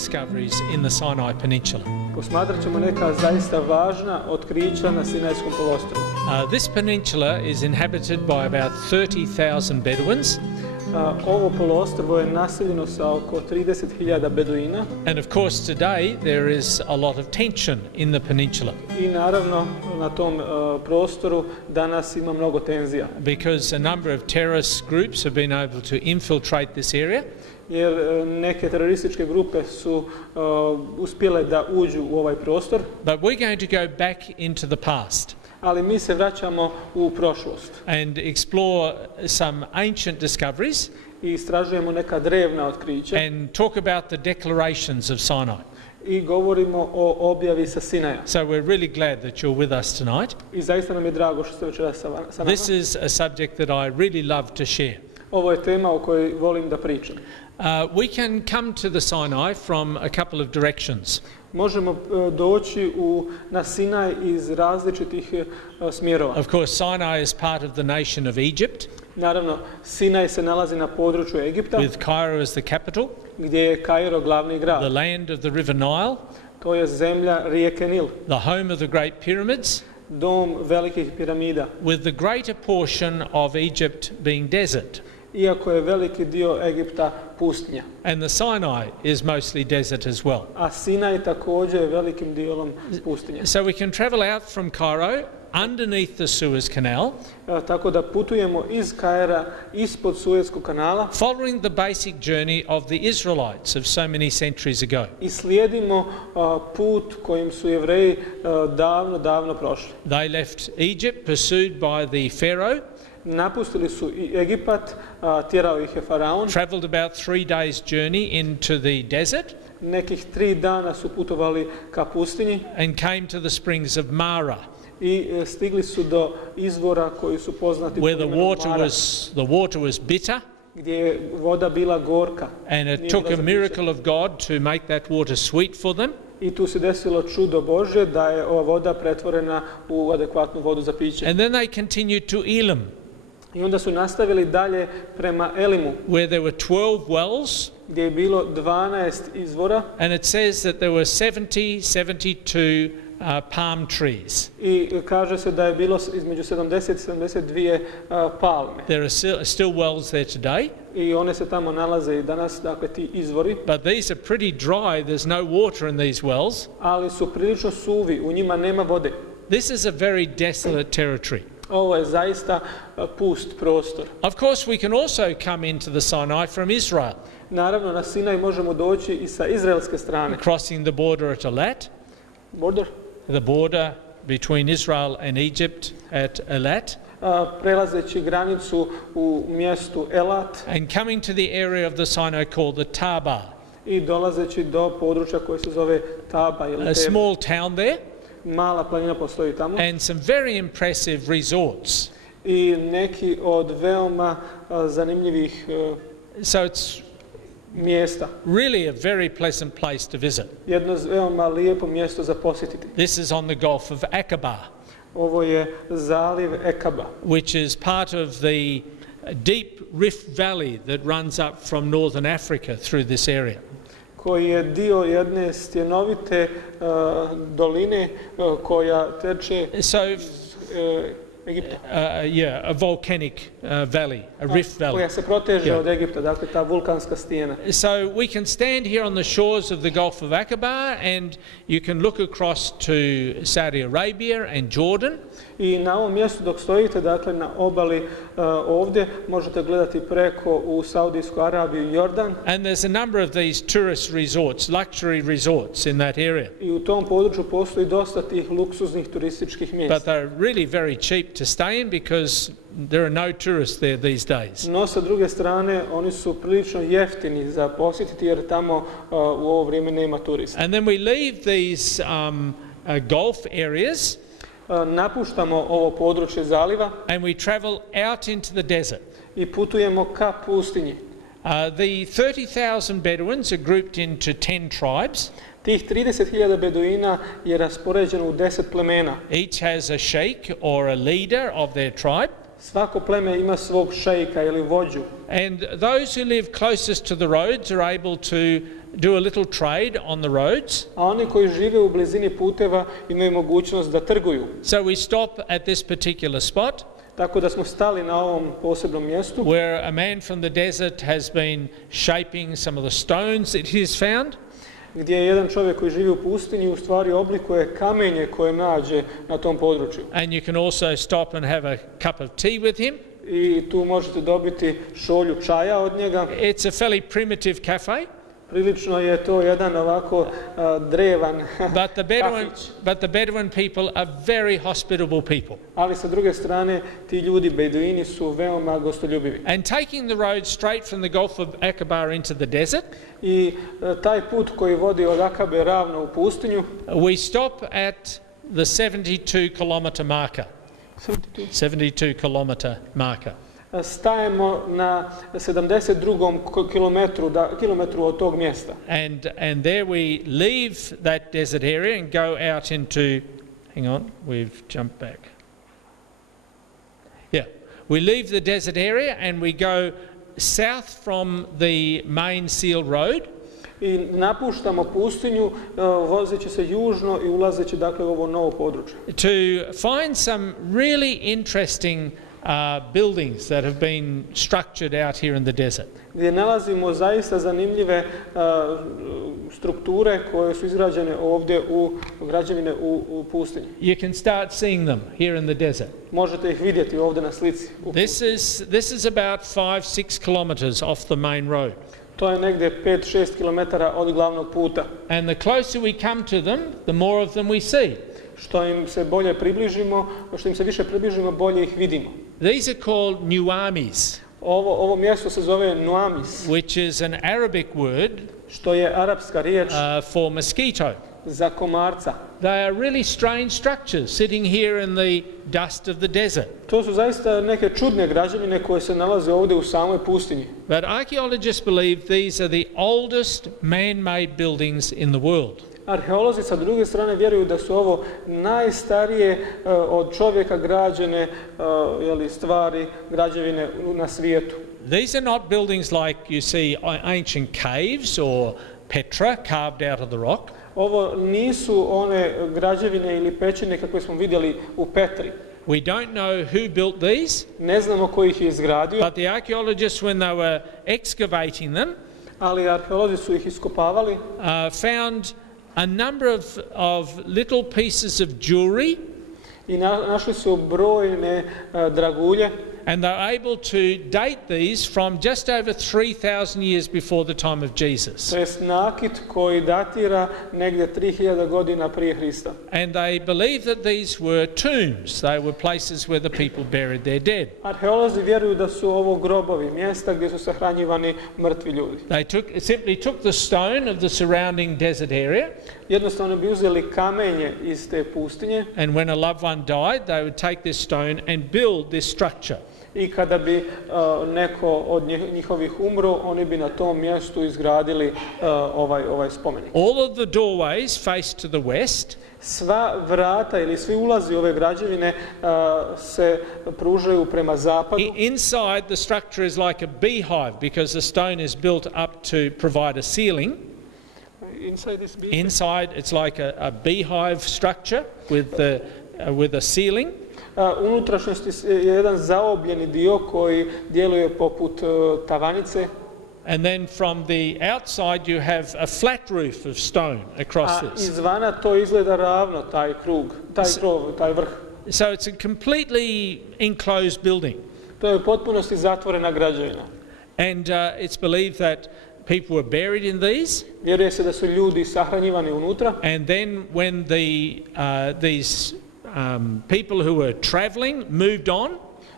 discoveries in the Sinai Peninsula. Posmatrat ćemo neka zaista važna otkrića na Sinajskom poluostrvu. This peninsula is inhabited by about 30,000 Bedouins. Ovo poluostrvo je naseljeno sa oko 30.000 beduina. And of course today there is a lot of tension in the peninsula. I naravno na tom prostoru danas ima mnogo tenzija. Because a number of terrorist groups have been able to infiltrate this area. Jer neke terorističke grupe su uspjele da uđu u ovaj prostor. But we're going to go back into the past. Ali mi se vraćamo u prošlost. And explore some ancient discoveries. I istražujemo neka drevna otkrića. And talk about the declarations of Sinai. I govorimo o objavi sa Sinaja. So we're really glad that you're with us tonight. I zaista nam je drago što ste večeras sa nama. This is a subject that I really love to share. Ovo je tema o kojoj volim da pričam. We can come to the Sinai from a couple of directions. Možemo doći na Sinaj iz različitih smjerova. Of course, Sinai is part of the nation of Egypt. Naravno, Sinaj se nalazi na području Egipta. With Cairo as the capital. Gdje je Kairo glavni grad. The land of the river Nile. To je zemlja rijeke Nil. The home of the great pyramids. Dom velikih piramida. With the greater portion of Egypt being desert. Iako je veliki dio Egipta pustinja. And the Sinai is mostly desert as well. A Sinaj također je velikim dijelom pustinja. So we can travel out from Cairo underneath the Suez Canal. Tako da putujemo iz Kaira ispod Suezkog kanala. Following the basic journey of the Israelites of so many centuries ago. I slijedimo put kojim su Jevreji davno prošli. They left Egypt pursued by the Pharaoh. Napustili su i Egipat, tjerao ih je faraon. Traveled about 3 days journey into the desert. Nekih 3 dana su putovali ka pustinji. And came to the springs of Mara. I stigli su do izvora koji su poznati where the water was bitter. Gdje je voda bila gorka. And it took a miracle of God to make that water sweet for them. I tu se desilo čudo Božje da je ova voda pretvorena u adekvatnu vodu za piće. And then they continued to Elim. I onda su nastavili dalje prema Elimu. Where there were 12 wells. Gdje je bilo 12 izvora. And it says that there were 72 palm trees. I kaže se da je bilo između 70 i 72 palme. There are still wells there today. I one se tamo nalaze i danas, dakle ti izvori. But these are pretty dry. There's no water in these wells. Ali su prilično suvi, u njima nema vode. This is a very desolate territory. Ovo je zaista pust prostor. Of course, we can also come into the Sinai from Israel. Naravno, na Sinaj možemo doći i sa izraelske strane. Crossing the border at Elat. The border between Israel and Egypt at Elat. Prelazeći granicu u mjestu Elat. And coming to the area of the Sinai called the Taba. I dolazeći do područja koje se zove Taba ili Teba. A small town there. Mala planina postoji tamo. And some very impressive resorts. I neki od veoma zanimljivih mjesta. Really a very pleasant place to visit. Jedno veoma lijepo mjesto za posjetiti. This is on the Gulf of Aqaba. Ovo je zaliv Ekaba. Which is part of the deep rift valley that runs up from northern Africa through this area. Koji je dio jedne stjenovite doline koja teče iz Egipta. A volcanic valley, a rift valley. Koja se proteže od Egipta, dakle ta vulkanska stijena. So we can stand here on the shores of the Gulf of Aqaba and you can look across to Saudi Arabia and Jordan. I na ovom mjestu dok stojite, dakle na obali ovdje, možete gledati preko u Saudijsku Arabiju i Jordan. And there's a number of these tourist resorts, luxury resorts in that area. I u tom području postoji dosta tih luksuznih turističkih mjesta. But they're really very cheap to stay in because there are no tourists there these days. No sa druge strane oni su prilično jeftini za posjetiti jer tamo u ovo vrijeme nema turista. And then we leave these Gulf areas. Napuštamo ovo područje zaliva. And we travel out into the desert. I putujemo ka pustinji. The 30,000 Bedouins are grouped into 10 tribes. Tih 30.000 beduina je raspoređeno u 10 plemena. Each has a sheikh or a leader of their tribe. Svako pleme ima svog šejka ili vođu. And those who live closest to the roads are able to do a little trade on the roads. A oni koji žive u blizini puteva imaju mogućnost da trguju. So we stop at this particular spot. Tako da smo stali na ovom posebnom mjestu where a man from the desert has been shaping some of the stones that he's found. Gdje je jedan čovjek koji živi u pustinji u stvari oblikuje kamenje koje nađe na tom području. And you can also stop and have a cup of tea with him. I tu možete dobiti šolju čaja od njega. It's a fairly primitive cafe. Prilično je to jedan ovako drevan But the Bedouin people are very hospitable people. Ali sa druge strane ti ljudi beduini su veoma gostoljubivi. And taking the road straight from the Gulf of Aqaba into the desert. I taj put koji vodi od Akabe ravno u pustinju. We stop at the 72 kilometer marker. 72 kilometer marker. Stajemo na 72. kilometru od tog mjesta. And there we leave that desert area and go out into, hang on, we've jumped back. Yeah, we leave the desert area and we go south from the main seal road. I napuštamo pustinju vozeći se južno i ulazeći dakle u ovo novo područje. To find some really interesting buildings that have been structured out here in the desert. Gdje nalazimo zaista zanimljive strukture koje su izgrađene ovdje građevine u pustinji. You can start seeing them here in the desert. Možete ih vidjeti ovdje na slici. This is about 5-6 kilometers off the main road. To je negdje 5-6 kilometara od glavnog puta. And the closer we come to them, the more of them we see. Što im se bolje približimo, što im se više približimo, bolje ih vidimo. These are called nuamis. Ovo mjesto se zove nuamis. Which is an Arabic word. Što je arapska riječ for mosquito. Za komarca. They are really strange structures sitting here in the dust of the desert. To su zaista neke čudne građevine koje se nalaze ovdje u samoj pustinji. But archaeologists believe these are the oldest man-made buildings in the world. Arheolozi sa druge strane vjeruju da su ovo najstarije od čovjeka građene stvari, građevine na svijetu. These are not buildings like you see ancient caves or Petra carved out of the rock. Ovo nisu one građevine ili pećine kakve smo vidjeli u Petri. We don't know who built these. Ne znamo ko ih je izgradio. But the archaeologists, when they were excavating them, ali arheolozi su ih iskopavali, found a number of little pieces of jewelry. I našli su brojne dragulje. And they're able to date these from just over 3,000 years before the time of Jesus. To jest nakit koji datira negdje 3000 godina prije Hrista. And they believe that these were tombs. They were places where the people buried their dead. Arheolozi vjeruju da su ovo grobovi, mjesta gdje su sahranjivani mrtvi ljudi. They simply took the stone of the surrounding desert area. Jednostavno bi uzeli kamenje iz te pustinje. And when a loved one died, they would take this stone and build this structure. I kada bi neko od njihovih umro, oni bi na tom mjestu izgradili ovaj spomenik. All of the doorways face to the west. Sva vrata ili svi ulazi ove građevine se pružaju prema zapadu. Inside the structure is like a beehive because the stone is built up to provide a ceiling. Inside it's like a beehive structure with a ceiling. Unutrašnjosti je jedan zaobljeni dio koji djeluje poput tavanice. And then from the outside you have a flat roof of stone across this. Izvana to izgleda ravno, taj krug, taj krov, taj vrh. So it's a completely enclosed building. To je u potpunosti zatvorena građevina. And it's believed that people were buried in these. Vjeruje se da su ljudi sahranjivani unutra. And then when these people who were traveling moved on,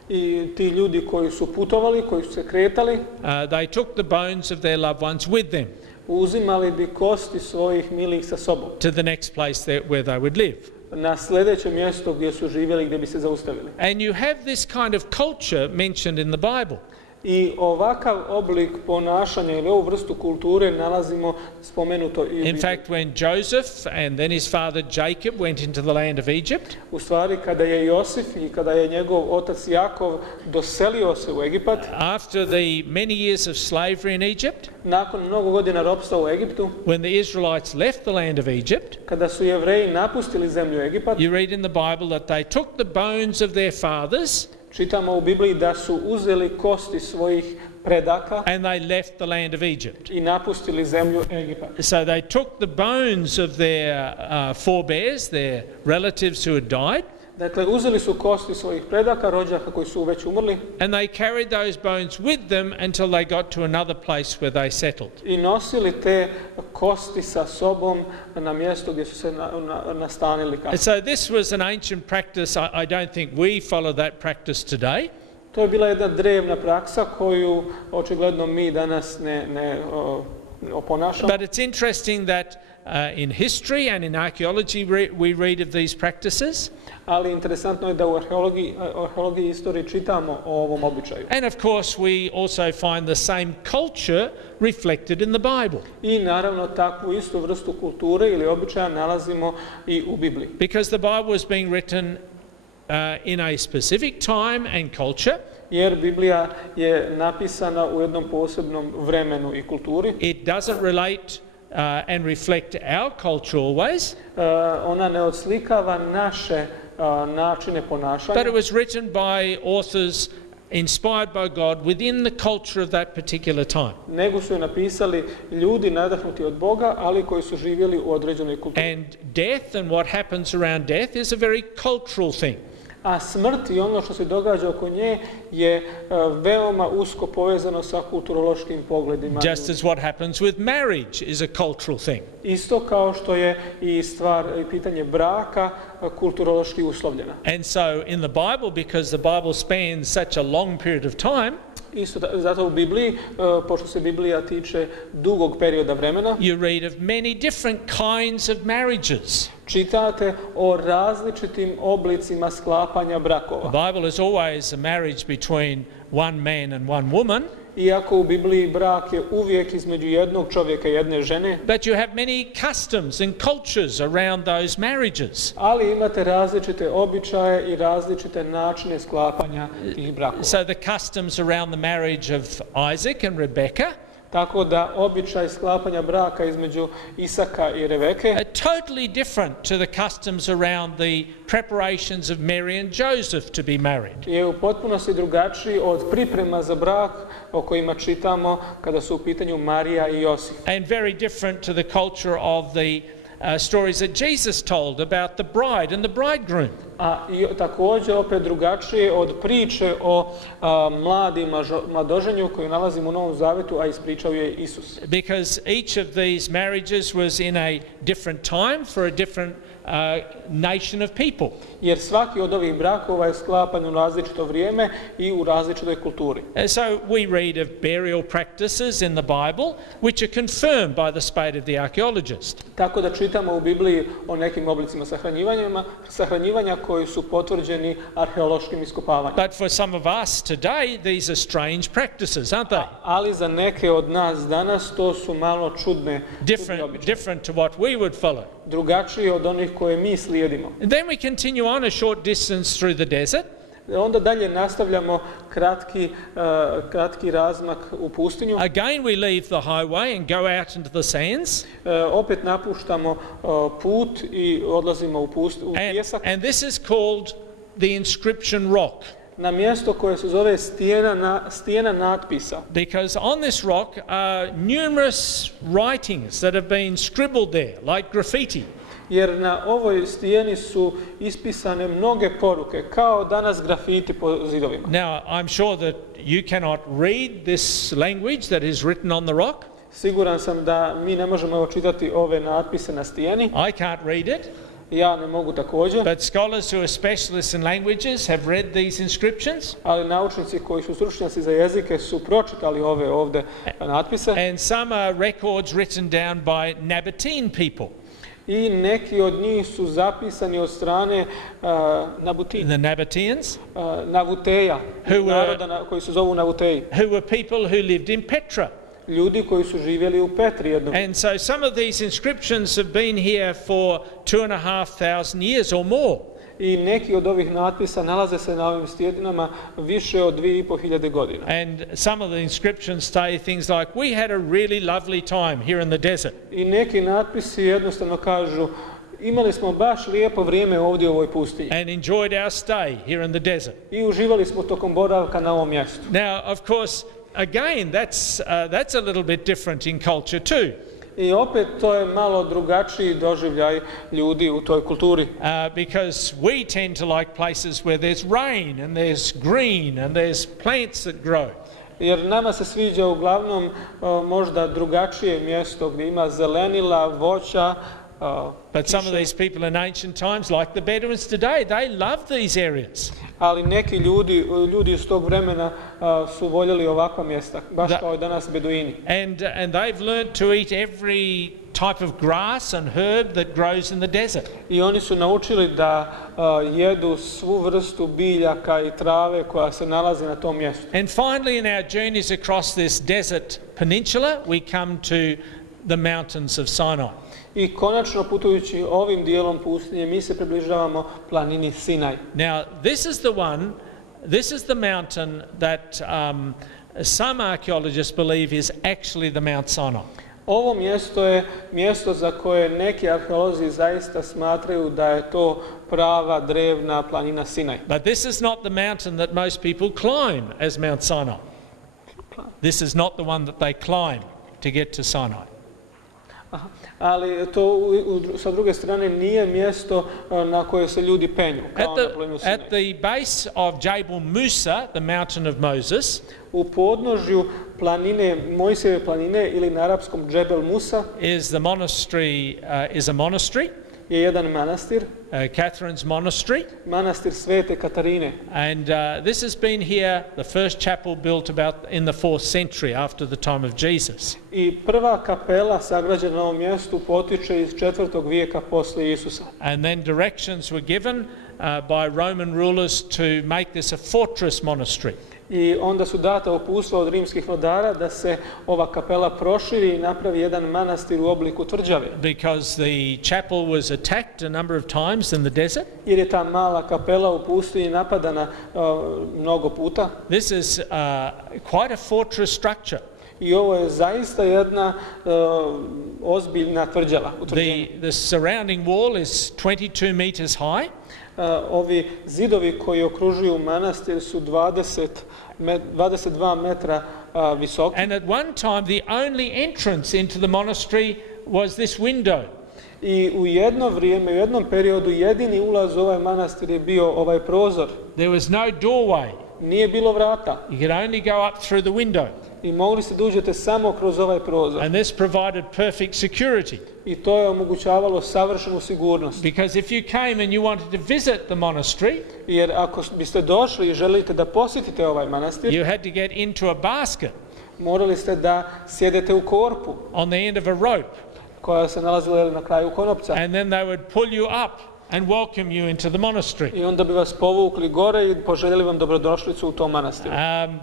I ti ljudi koji su putovali, koji su se kretali, they took the bones of their loved ones with them. Uzimali bi kosti svojih milih sa sobom. To the next place where they would live. Na sljedeće mjesto gdje su živjeli, gdje bi se zaustavili. And you have this kind of culture mentioned in the Bible. I ovakav oblik ponašanja ili ovu vrstu kulture nalazimo spomenuto i u Bibliji. In fact, when Joseph and then his father Jacob went into the land of Egypt, U stvari, kada je Josif i kada je njegov otac Jakov doselio se u Egipat, after the many years of slavery in Egypt, nakon mnogo godina ropstva u Egiptu, when the Israelites left the land of Egypt, kada su Jevreji napustili zemlju Egipat, you read in the Bible that they took the bones of their fathers čitamo u Bibliji da su uzeli kosti svojih predaka and they left the land of Egypt. i napustili zemlju Egipat. So they took the bones of their forebears, their relatives who had died, Dakle, uzeli su kosti svojih predaka, rođaka koji su već umrli, and they carried those bones with them until they got to another place where they settled. i nosili te kosti sa sobom na mjesto gdje su se nastanili. And so this was an ancient practice. I don't think we follow that practice today. To je bila jedna drevna praksa koju očigledno mi danas ne oponašamo. But it's interesting that in history and in archaeology we read of these practices. Ali interesantno je da u arheologiji i istoriji čitamo o ovom običaju. And of course we also find the same culture reflected in the Bible. I naravno takvu istu vrstu kulture ili običaja nalazimo i u Bibliji. Because the Bible was being written in a specific time and culture. Jer Biblija je napisana u jednom posebnom vremenu i kulturi. It doesn't relate and reflect our culture always. Ona ne odslikava naše načine ponašanja. But it was written by authors inspired by God within the culture of that particular time. Nego su je napisali ljudi nadahnuti od Boga, ali koji su živjeli u određenoj kulturi. And death and what happens around death is a very cultural thing. A smrt i ono što se događa oko nje je veoma usko povezano sa kulturološkim pogledima. Just as what happens with marriage is a cultural thing. Isto kao što je i pitanje braka kulturološki uslovljena. And so in the Bible, because the Bible spans such a long period of time, Isto zato u Bibliji, pošto se Biblija tiče dugog perioda vremena, you read of many different kinds of marriages. Čitate o različitim oblicima sklapanja brakova. The Bible is always a marriage between one man and one woman. Iako u Bibliji brak je uvijek između jednog čovjeka i jedne žene. But you have many customs and cultures around those marriages. Ali imate različite običaje i različite načine sklapanja tih brakova. So the customs around the marriage of Isaac and Rebekah, tako da običaj sklapanja braka između Isaka i Rebeke are totally different to the customs around the preparations of Mary and Joseph to be married. je u potpunosti drugačiji od priprema za brak o kojima čitamo kada su u pitanju Marija i Josif. And very different to the culture of the stories that Jesus told about the bride and the bridegroom. A također opet drugačije od priče o mladoženju koju nalazimo u Novom Zavetu, a ispričao je Isus. Because each of these marriages was in a different time for a different nation of people. Jer svaki od ovih brakova je sklapan u različito vrijeme i u različitoj kulturi. And so we read of burial practices in the Bible which are confirmed by the spade of the archaeologist. Tako da čitamo u Bibliji o nekim oblicima sahranjivanja koji su potvrđeni arheološkim iskopavanjem. But for some of us today, these are strange practices, aren't they? Ali za neke od nas danas to su malo čudne Different to what we would follow. Drugačije od onih koje mi slijedimo. And then we continue on a short distance through the desert. Onda dalje nastavljamo kratki razmak u pustinju. Again we leave the highway and go out into the sands. Opet napuštamo put i odlazimo u pjesak. And this is called the inscription rock. Na mjesto koje se zove stijena natpisa. Because on this rock are numerous writings that have been scribbled there, like graffiti. Jer na ovoj stijeni su ispisane mnoge poruke, kao danas grafiti po zidovima. Now, I'm sure that you cannot read this language that is written on the rock. Siguran sam da mi ne možemo čitati ove natpise na stijeni. I can't read it. Ja ne mogu također. But scholars who are specialists in languages have read these inscriptions. Ali naučnici koji su stručnjaci za jezike su pročitali ove ovdje natpise. And some are records written down by Nabatean people. I neki od njih su zapisani od strane the Nabateans, Navuteja, naroda koji se zovu Navuteji. who were people who lived in Petra. Ljudi koji su živjeli u Petri jednom. And so some of these inscriptions have been here for 2,500 years or more. I neki od ovih natpisa nalaze se na ovim stijenama više od 2.500 godina. And some of the inscriptions say things like, we had a really lovely time here in the desert. I neki natpisi jednostavno kažu, imali smo baš lijepo vrijeme ovdje u ovoj pustinji. And enjoyed our stay here in the desert. I uživali smo tokom boravka na ovom mjestu. Now, of course, again, that's a little bit different in culture too. I opet to je malo drugačiji doživljaj ljudi u toj kulturi. Because we tend to like places where there's rain and there's green and there's plants that grow. Jer nama se sviđa uglavnom možda drugačije mjesto gdje ima zelenila, voća. But some of these people in ancient times, like the Bedouins today, they love these areas. Ali neki ljudi iz tog vremena su voljeli ovakva mjesta, baš kao i danas Beduini. And they've learned to eat every type of grass and herb that grows in the desert. I oni su naučili da jedu svu vrstu biljaka i trave koja se nalazi na tom mjestu. And finally, in our journeys across this desert peninsula, we come to the mountains of Sinai. I konačno putujući ovim dijelom pustinje mi se približavamo planini Sinaj. Now, this is the mountain that some archaeologists believe is actually the Mount Sinai. Ovo mjesto je mjesto za koje neki arheolozi zaista smatraju da je to prava drevna planina Sinaj. But this is not the mountain that most people climb as Mount Sinai. This is not the one that they climb to get to Sinai. Aha. Ali to sa druge strane nije mjesto na koje se ljudi penju. At the base of Jabal Musa, the mountain of Moses, u podnožju planine, Mojsijeve planine ili na arapskom Džebel Musa, is a monastery. Je jedan manastir. Catherine's monastery. Manastir svete Katarine. And this has been here, the first chapel built about in the 4th century after the time of Jesus. I prva kapela sagrađena na ovom mjestu potiče iz 4. vijeka poslije Isusa. And then directions were given by Roman rulers to make this a fortress monastery. I onda su data uputstva od rimskih vladara da se ova kapela proširi i napravi jedan manastir u obliku tvrđave. Because the chapel was attacked a number of times in the desert. Jer je ta mala kapela u pustinji napadana mnogo puta. This is quite a fortress structure. I ovo je zaista jedna ozbiljna tvrđava. The surrounding wall is 22 meters high. Ovi zidovi koji okružuju manastir su 22 metra visoki. And at one time the only entrance into the monastery was this window. I u jedno vrijeme, u jednom periodu jedini ulaz u ovaj manastir je bio ovaj prozor. There was no doorway. Nije bilo vrata. You could only go up through the window. I mogli ste da uđete samo kroz ovaj prozor. And this provided perfect security. I to je omogućavalo savršenu sigurnost. Because if you came and you wanted to visit the monastery, jer ako biste došli i želite da posjetite ovaj manastir, you had to get into a basket. Morali ste da sjedete u korpu. On the end of a rope. Koja se nalazila na kraju konopca. And then they would pull you up and welcome you into the monastery. I onda bi vas povukli gore i poželjeli vam dobrodošlicu u tom manastiru.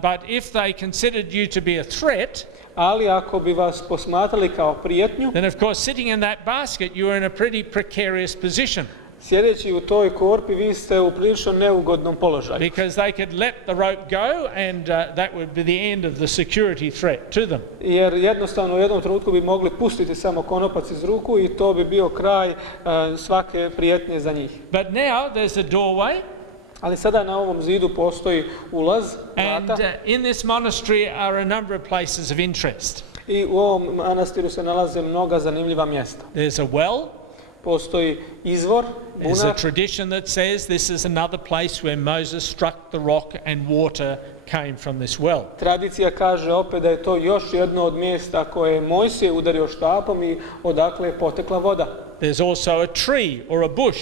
But if they considered you to be a threat, ali ako bi vas posmatrali kao prijetnju, then of course sitting in that basket you were in a pretty precarious position. Sjedeći u toj korpi vi ste u prilično neugodnom položaju. Because they could let the rope go and that would be the end of the security threat to them. Jer jednostavno u jednom trenutku bi mogli pustiti samo konopac iz ruku i to bi bio kraj svake prijetnje za njih. But now there's a doorway. Ali sada na ovom zidu postoji ulaz, vrata. And in this monastery are a number of places of interest. I u ovom manastiru se nalaze mnoga zanimljiva mjesta. There's a well. Postoji izvor, bunar. There's a tradition that says this is another place where Moses struck the rock and water came from this well. Tradicija kaže opet da je to još jedno od mjesta koje je Mojsije udario štapom i odakle je potekla voda. There's also a tree or a bush.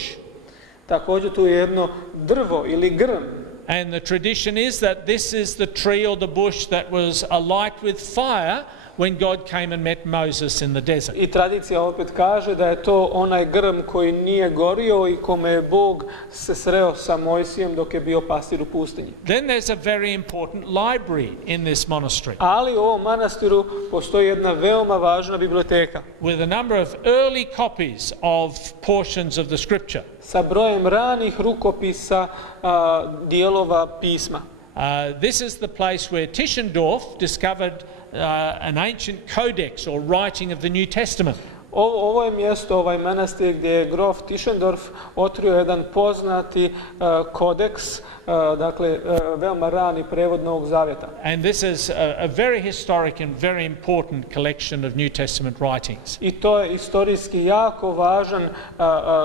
Također tu je jedno drvo ili grm. And the tradition is that this is the tree or the bush that was alight with fire when God came and met Moses in the desert. I tradicija opet kaže da je to onaj grm koji nije gorio i kome je Bog se sreo sa Mojsijem dok je bio pastir u pustinji. Then there's a very important library in this monastery Ali u ovom manastiru postoji jedna veoma važna biblioteka with a number of early copies of portions of the scripture. sa brojem ranih rukopisa dijelova pisma. This is the place where Tischendorf discovered an ancient codex or writing of the New Testament. Ovo je mjesto, ovaj manastir gdje je grof Tischendorf otkrio jedan poznati kodeks, dakle veoma rani prevod Novog Zavjeta. And this is a very historic and very important collection of New Testament writings. I to je istorijski jako važan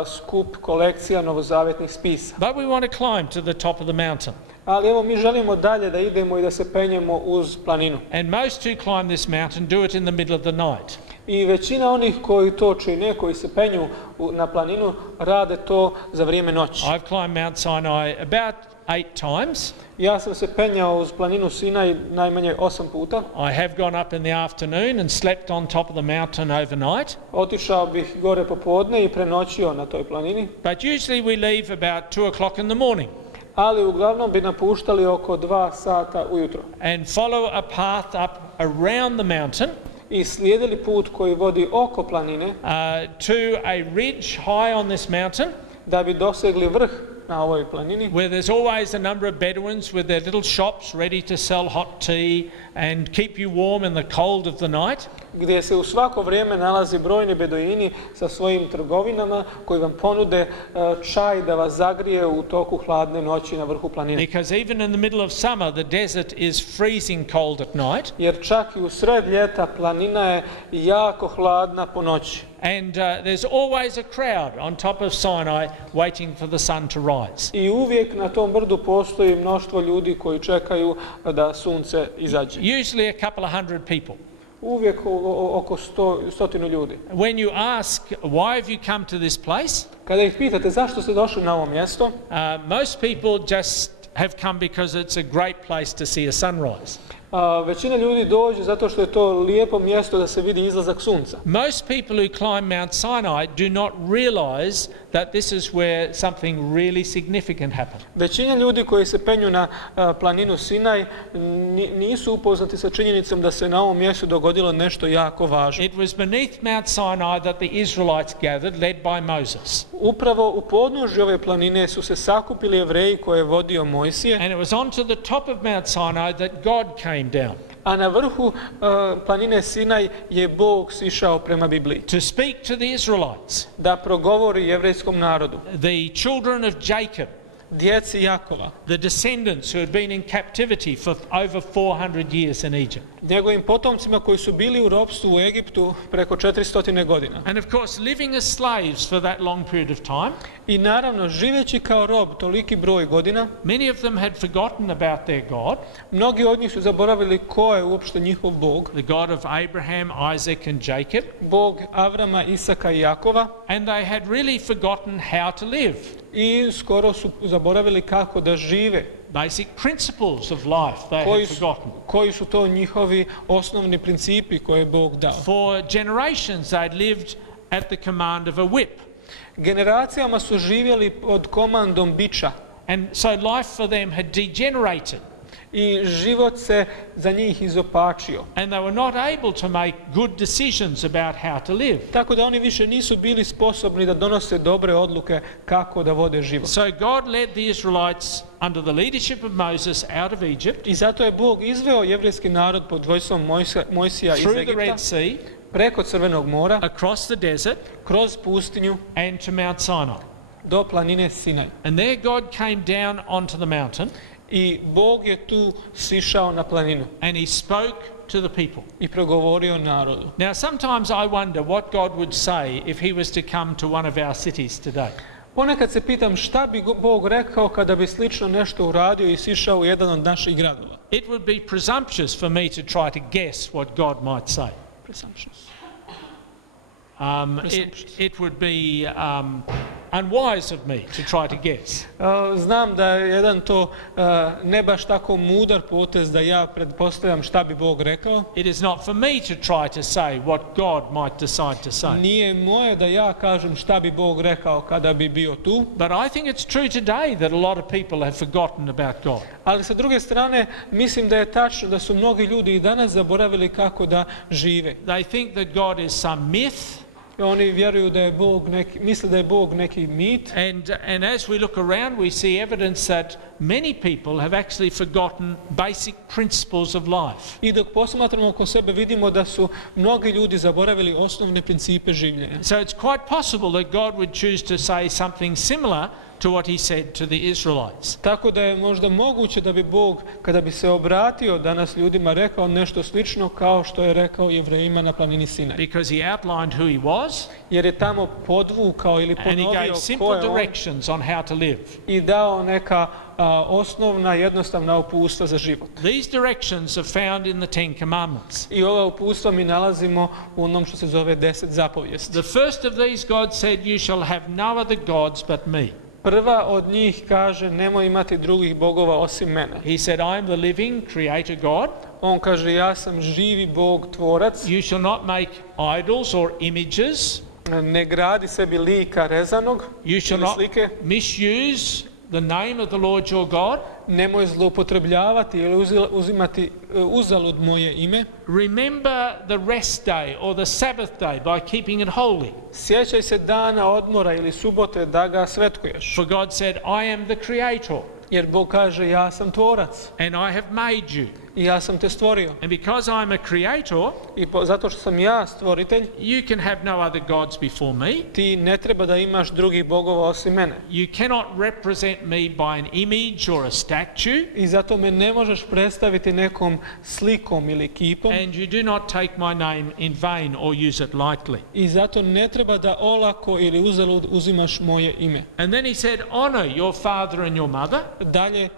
skup kolekcija novozavjetnih spisa. But we want to climb to the top of the mountain. Ali evo mi želimo dalje da idemo i da se penjemo uz planinu. And most who climb this mountain do it in the middle of the night. I većina onih koji to čine, koji se penju na planinu, rade to za vrijeme noći. I've climbed Mount Sinai about 8 times. Ja sam se penjao uz planinu Sinaj najmanje 8 puta. I have gone up in the afternoon and slept on top of the mountain overnight. Otišao bih gore popodne i prenoćio na toj planini. But usually we leave about 2 o'clock in the morning. Ali uglavnom bi napuštali oko 2 sata ujutro. And follow a path up around the mountain. I slijedili put koji vodi oko planine To a ridge high on this mountain, da bi dosegli vrh na ovoj planini, where there's always a number of Bedouins with their little shops ready to sell hot tea and keep you warm in the cold of the night. gdje se u svako vrijeme nalazi brojni beduini sa svojim trgovinama koji vam ponude čaj da vas zagrije u toku hladne noći na vrhu planine. Because even in the middle of summer, the desert is freezing cold at night. Jer čak i u sred ljeta planina je jako hladna po noći. And there's always a crowd on top of Sinai waiting for the sun to rise. I uvijek na tom brdu postoji mnoštvo ljudi koji čekaju da sunce izađe. Usually a couple of hundred people. Uvijek oko 100 ljudi. When you ask, why have you come to this place? Kada ih pitate zašto ste došli na ovo mjesto, Most people just have come because it's a great place to see a sunrise. Većina ljudi dođe zato što je to lijepo mjesto da se vidi izlazak sunca. Most people who climb Mount Sinai do not realize that this is where something really significant happened. Većina ljudi koji se penju na planinu Sinaj nisu upoznati sa činjenicom da se na ovom mjestu dogodilo nešto jako važno. It was beneath Mount Sinai that the Israelites gathered, led by Moses. Upravo u podnožju ove planine su se sakupili Jevreji koje je vodio Mojsije. And it was onto the top of Mount Sinai that God came down. A na vrhu planine Sinaj je Bog sišao prema Bibliji. To speak to the Israelites, Da progovori jevrejskom narodu. the children of Jacob, Djeci Jakova. the descendants who had been in captivity for over 400 years in Egypt. Njegovim potomcima koji su bili u ropstvu u Egiptu preko 400 godina. And of course, living as slaves for that long period of time, I naravno, živeći kao rob toliki broj godina, many of them had forgotten about their God, mnogi od njih su zaboravili ko je uopšte njihov Bog. the God of Abraham, Isaac and Jacob, Bog Avrama, Isaka i Jakova. and they had really forgotten how to live. I skoro su zaboravili kako da žive. Basic principles of life they had forgotten. Koji su to njihovi osnovni principi koje je Bog dao. For generations they'd lived at the command of a whip. Generacijama su živjeli pod komandom biča. And so life for them had degenerated. I život se za njih izopačio. And they were not able to make good decisions about how to live. Tako da oni više nisu bili sposobni da donose dobre odluke kako da vode život. So God led the Israelites under the leadership of Moses out of Egypt, I zato je Bog izveo jevrejski narod pod vodstvom Mojsija iz through the Red Egipta, Sea, preko Crvenog mora, across the desert, kroz pustinju and to Mount Sinai. do planine Sinaj. And there God came down onto the mountain I Bog je tu sišao na planinu and he spoke to the people. i progovorio narodu. Now sometimes I wonder what God would say if he was to come to one of our cities today. Ponekad se pitam šta bi Bog rekao kada bi slično nešto uradio i sišao u jedan od naših gradova. It would be presumptuous for me to try to guess what God might say. Presumptuous. It would be unwise of me to try to guess. Znam da je jedan to ne baš tako mudar potez da ja pretpostavljam šta bi Bog rekao. It is not for me to try to say what God might decide to say. Nije moje da ja kažem šta bi Bog rekao kada bi bio tu. But I think it's true today that a lot of people have forgotten about God. Ali sa druge strane, mislim da je tačno da su mnogi ljudi i danas zaboravili kako da žive. They think that God is some myth. Oni vjeruju da je Bog misle da je Bog neki mit. And as we look around, we see evidence that many people have actually forgotten basic principles of life. I dok posmatramo oko sebe, vidimo da su mnogi ljudi zaboravili osnovne principe življenja. So it's quite possible that God would choose to say something similar to what he said to the Israelites. Tako da je možda moguće da bi Bog, kada bi se obratio danas ljudima, rekao nešto slično kao što je rekao Jevrejima na planini Sinaj. Because he outlined who he was, jer je tamo podvukao ili and he ponovio gave ko simple je on directions on how to live. i dao neka osnovna, jednostavna uputstva za život. These directions are found in the Ten Commandments. I ova uputstva mi nalazimo u onom što se zove 10 zapovijesti. The first of these God said, "You shall have no other gods but me." Prva od njih kaže, nemoj imati drugih bogova osim mene. He said, "I am the living creator God. On kaže, ja sam živi Bog, tvorac. You shall not make idols or images. Ne gradi sebi lika rezanog You shall ili not slike. misuse the name of the Lord your God. Nemoj zloupotrebljavati ili uzimati uzalud moje ime. Remember the rest day or the Sabbath day by keeping it holy. Sjećaj se dana odmora ili subote da ga svetkuješ. For God said, I am the creator, Jer Bog kaže, ja sam tvorac and I have made you. i ja sam te stvorio. And because I am a creator, I zato što sam ja stvoritelj, you can have no other gods before me. ti ne treba da imaš drugih bogova osim mene. You cannot represent me by an image or a statue. I zato me ne možeš predstaviti nekom slikom ili kipom. And you do not take my name in vain or use it lightly. I zato ne treba da olako ili uzalud uzimaš moje ime. And then he said, honor your father and your mother. Dalje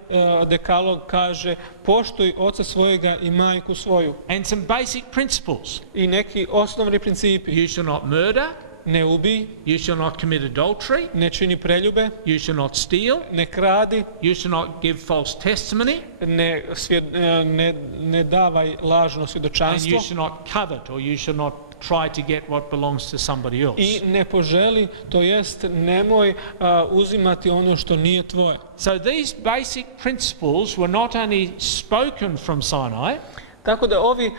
dekalog kaže, poštuj oca svojega i majku svoju. And some basic principles. I neki osnovni principi. You shall not murder. Ne ubij. You shall not commit adultery. Ne čini preljube. You shall not steal. Ne kradi. You shall not give false testimony. Ne davaj lažno svjedočanstvo. And you shall not covet, or you shall not try to get what belongs to somebody else. I ne poželi, to jest nemoj uzimati ono što nije tvoje. So these basic principles were not only spoken from Sinai, tako da ovi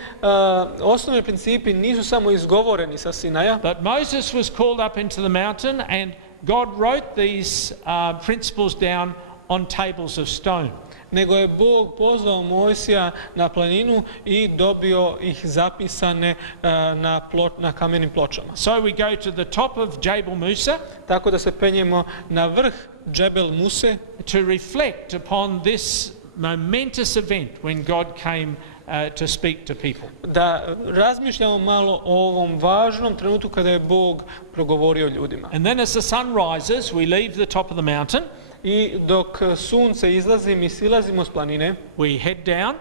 osnovni principi nisu samo izgovoreni sa Sinaja. but Moses was called up into the mountain and God wrote these principles down on tables of stone. Nego je Bog pozvao Mojsija na planinu i dobio ih zapisane na kamenim pločama. So we go to the top of Jabal Musa, tako da se penjemo na vrh Džebel Muse, to reflect upon this momentous event when God came to speak to people. Da razmišljamo malo o ovom važnom trenutku kada je Bog progovorio ljudima. And then as the sun rises, we leave the top of the mountain. I dok sunce izlazi, mi silazimo s planine. We head down.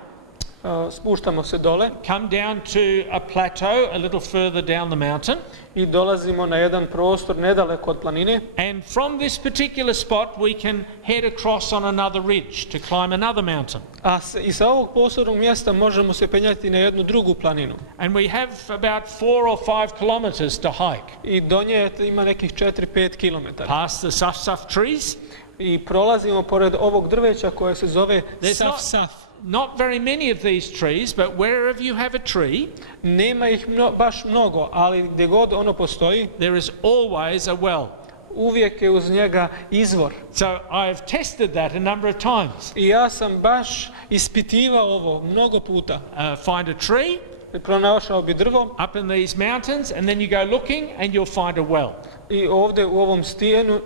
Spuštamo se dole. Come down to a plateau a little further down the mountain. I dolazimo na jedan prostor nedaleko od planine. And from this particular spot we can head across on another ridge to climb another mountain. I sa ovog posebnog mjesta možemo se penjati na jednu drugu planinu. And we have about 4 or 5 kilometers to hike. I do nje ima nekih 4-5 kilometara. Past the saf trees. I prolazimo pored ovog drveća koje se zove saf. Not very many of these trees, but wherever you have a tree, nema ih baš mnogo, ali gdje god ono postoji, there is always a well. Uvijek je uz njega izvor. So I've tested that a number of times. I ja sam baš ispitivao ovo mnogo puta. Find a tree, pronašao bi drvo, up in these mountains, and then you go looking and you'll find a well. I ovdje u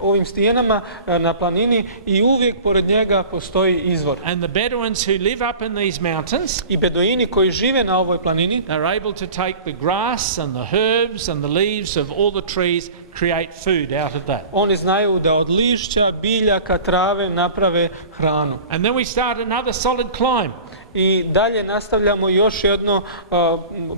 ovim stijenama na planini i uvijek pored njega postoji izvor. And the Bedouins who live up in these mountains, i beduini koji žive na ovoj planini, they're able to take the grass and the herbs and the leaves of all the trees, create food out of that. Oni znaju da od lišća, biljaka, trave naprave hranu. And then we start another solid climb. I dalje nastavljamo još jedno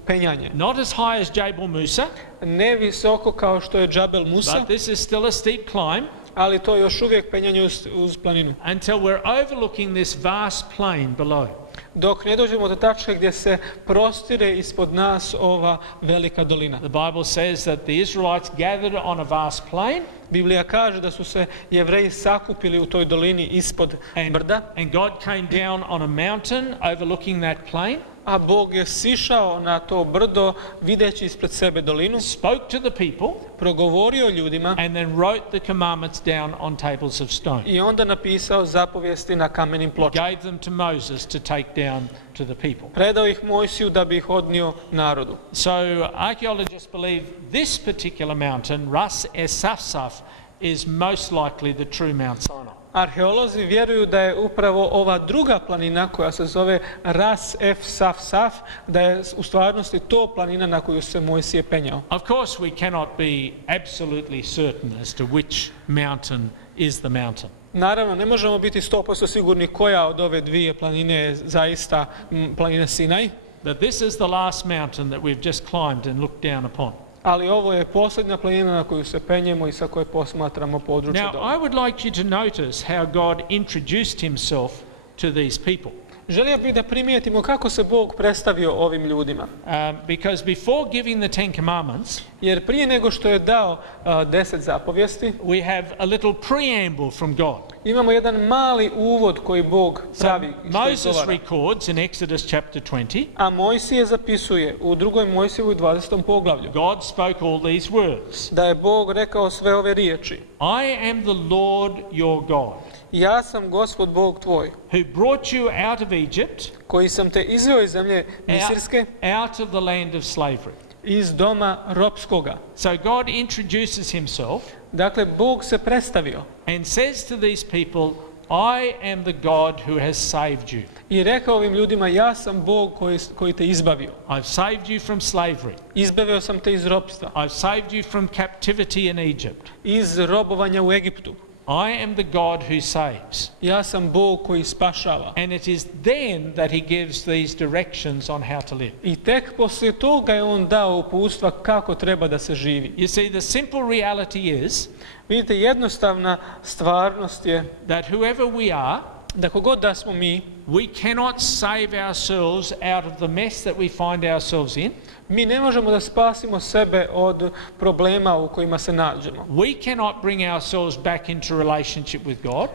penjanje. Not as high as Jabal Musa, ne visoko kao što je Džabel Musa, but this is still a steep climb. ali to je još uvijek penjanje uz planinu. until we're overlooking this vast plain below. Dok ne dođemo do tačke gdje se prostire ispod nas ova velika dolina. The Bible says that the Israelites gathered on a vast plain, Biblija kaže da su se Jevreji sakupili u toj dolini ispod brda, and God came down on a mountain overlooking that plain, a Bog je sišao na to brdo videći ispred sebe dolinu, spoke to the people, progovorio ljudima and then wrote the commandments down on tables of stone. i onda napisao zapovijesti na kamenim pločama. Gave them to Moses to take down to the people. Predao ih Mojsiju da bi ih odnio narodu. So archaeologists believe this particular mountain, Ras Es-Safsaf, is most likely the true Mount Sinai. Arheolozi vjeruju da je upravo ova druga planina koja se zove Ras Es-Safsaf, da je u stvarnosti to planina na koju se Mojsije penjao. Of course, we cannot be absolutely certain as to which mountain is the mountain. Naravno, ne možemo biti 100% sigurni koja od ove dvije planine je zaista planina Sinaj, But this is the last mountain that we've just climbed and looked down upon. ali ovo je posljednja planina na koju se penjemo i sa koje posmatramo područje Now, dole. I would like you to notice how God introduced himself to these people. Želio bih da primijetimo kako se Bog predstavio ovim ljudima. Because before giving the Ten Commandments, Jer prije nego što je dao 10 zapovijesti, we have a little preamble from God. imamo jedan mali uvod koji Bog pravi i što Moses izgovara. records in Exodus chapter 20, A Mojsije zapisuje u drugoj Mojsijevoj 20. poglavlju God spoke all these words. da je Bog rekao sve ove riječi. I am the Lord your God, Ja sam Gospod Bog tvoj, who brought you out of Egypt, koji sam te izveo iz zemlje Misirske, out of the land of slavery. iz doma ropskoga. So God introduces himself Dakle, Bog se predstavio and says to these people, I am the God who has saved you. i rekao ovim ljudima, ja sam Bog koji te izbavio. I've saved you from slavery. Izbavio sam te iz ropstva, I've saved you from captivity in Egypt. iz robovanja u Egiptu. I am the God who saves. Ja sam Bog koji spašava. And it is then that he gives these directions on how to live. I tek poslije toga je on dao uputstva kako treba da se živi. You see, the simple reality is Vidite, jednostavna stvarnost je that whoever we are, da kogod da smo mi, we cannot save ourselves out of the mess that we find ourselves in. mi ne možemo da spasimo sebe od problema u kojima se nađemo. We cannot bring ourselves back into relationship with God.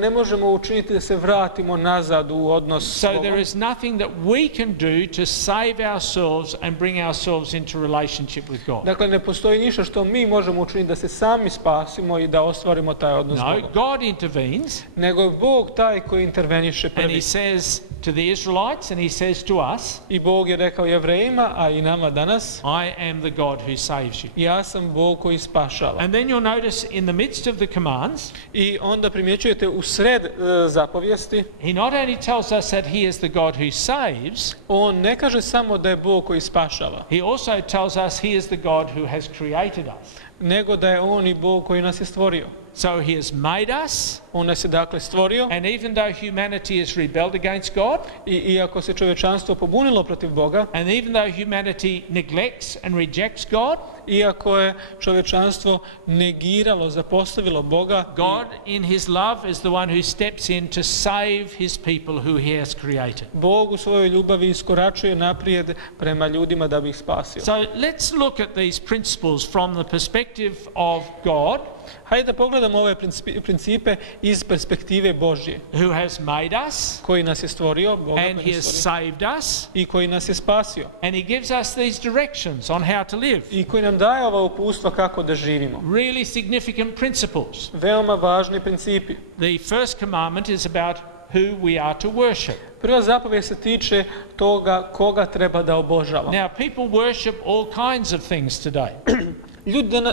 Ne možemo učiniti da se vratimo nazad u odnos s So Bogom. there is nothing that we can do to save ourselves and bring ourselves into relationship with God. Dakle, ne postoji ništa što mi možemo učiniti da se sami spasimo i da ostvarimo taj odnos s No, Bogom. God intervenes Nego je Bog taj koji interveniše and he prvi. says to the Israelites and he says to us, I Bog je rekao Jevrejima, a i nama danas, I am the God who saves you. ja sam Bog koji spašava. And then you'll notice in the midst of the commands, I onda primjećujete u sred zapovijesti, he not only tells us that he is the God who saves, on ne kaže samo da je Bog koji spašava, he also tells us he is the God who has created us. nego da je on i Bog koji nas je stvorio. So he has made us, On nas je dakle stvorio and even though humanity has rebelled against God, i iako se čovječanstvo pobunilo protiv Boga, and even though humanity neglects and rejects God, iako je čovječanstvo negiralo, zapostavilo Boga, God in his love is the one who steps in to save his people who he has created. Bog u svojoj ljubavi iskoračuje naprijed prema ljudima da bi ih spasio. So let's look at these principles from the perspective of God, Hajde da pogledamo ove principe iz perspektive Božje, who has made us, koji nas je stvorio, Boga and koji he nas has stvorio, saved us, i koji nas je spasio, and he gives us these directions on how to live. i koji nam daje ova uputstva kako da živimo. Really significant principles. Veoma važni principi. The first commandment is about who we are to worship. Prva zapovijest se tiče toga koga treba da obožavamo. Now, people worship all kinds of things today.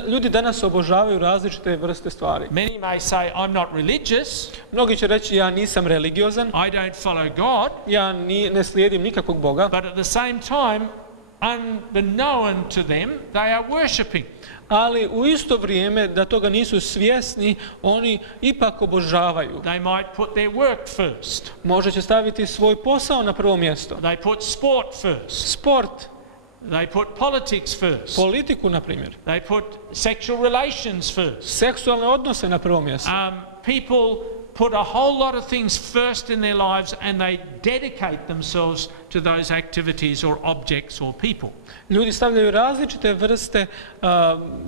Ljudi danas obožavaju različite vrste stvari. Many may say, I'm not religious, Mnogi će reći, ja nisam religiozan, I don't follow God, ja ne slijedim nikakvog Boga, but at the same time, unbeknown to them, they are worshipping. ali u isto vrijeme da toga nisu svjesni, oni ipak obožavaju. They might put their work first. Možda će staviti svoj posao na prvo mjesto, They put sport first. sport, They put politics first. Politiku, na primjer. They put sexual relations first. Seksualne odnose na prvo mjesto. People put a whole lot of things first in their lives and they dedicate themselves to those activities or objects or people. Ljudi stavljaju različite vrste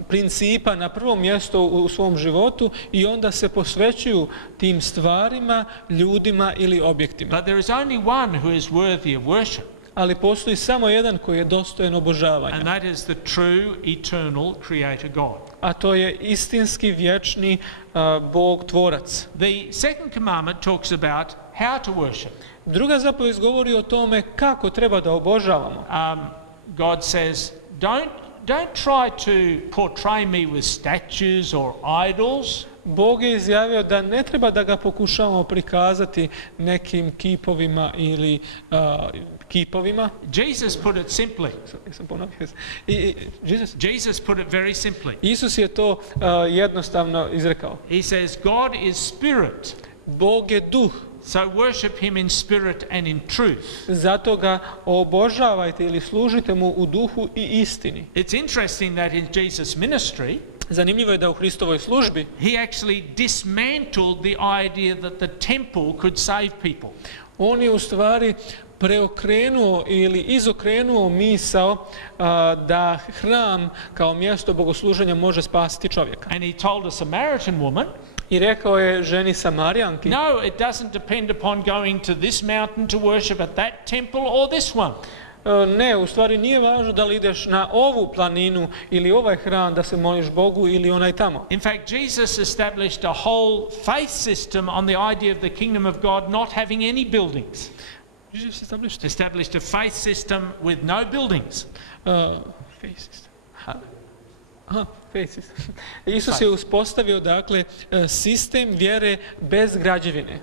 principa na prvo mjesto u svom životu i onda se posvećuju tim stvarima, ljudima ili objektima. But there is only one who is worthy of worship. Ali postoji samo jedan koji je dostojan obožavanja. And that is the true, eternal Creator God. A to je istinski, vječni Bog tvorac. The second commandment talks about how to worship. Druga zapovijest govori o tome kako treba da obožavamo. God says, don't try to portray me with statues or idols. Bog je izjavio da ne treba da ga pokušavamo prikazati nekim kipovima ili kipovima. Jesus put it simply. Jesus put it very simply. Isus je to jednostavno izrekao. He says, God is spirit. Bog je duh. So worship him in spirit and in truth. Zato ga obožavajte ili služite mu u duhu i istini. It's interesting that in Jesus' ministry, zanimljivo je da u Hristovoj službi he actually dismantled the idea that the temple could save people. On je u stvari preokrenuo ili izokrenuo misao da hram kao mjesto bogosluženja može spasiti čovjeka. And he told a Samaritan woman, i rekao je ženi Samarijanki, no, it doesn't depend upon going to this mountain to worship at that temple or this one. Ne, u stvari nije važno da li ideš na ovu planinu ili ovaj hram da se moliš Bogu ili onaj tamo. In fact, Jesus established a whole faith system on the idea of the kingdom of God not having any buildings. Jesus established a faith system with no buildings. Faith system. Faith system. Isus je uspostavio dakle sistem vjere bez građevine.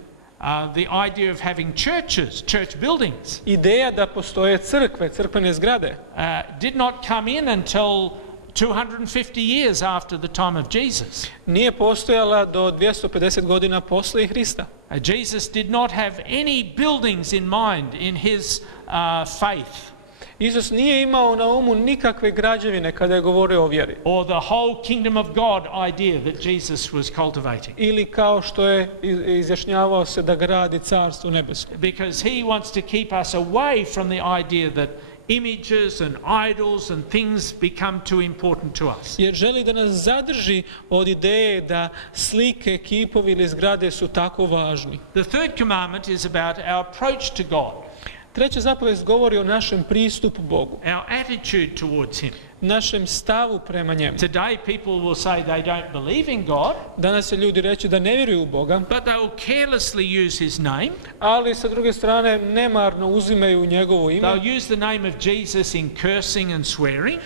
The idea of having churches, church buildings, ideja da postoje crkve, crkvene zgrade, did not come in until 250 years after the time of Jesus. Nije postojala do 250 godina poslije Hrista. Jesus did not have any buildings in mind in his faith. Isus nije imao na umu nikakve građevine kada je govorio o vjeri. Or the whole kingdom of God idea that Jesus was cultivating. Ili kao što je izjašnjavao se da gradi carstvo nebesko. Because he wants to keep us away from the idea that images and idols and things become too important to us. Jer želi da nas zadrži od ideje da slike, kipovi ili zgrade su tako važni. The third commandment is about our approach to God. Treća zapovijest govori o našem pristupu Bogu. Our attitude towards him. Našem stavu prema njemu. Today people will say they don't believe in God. Danas se ljudi reći da ne vjeruju u Boga. But they will carelessly use his name. Ali sa druge strane nemarno uzimaju njegovo ime. They'll use the name of Jesus in cursing and swearing.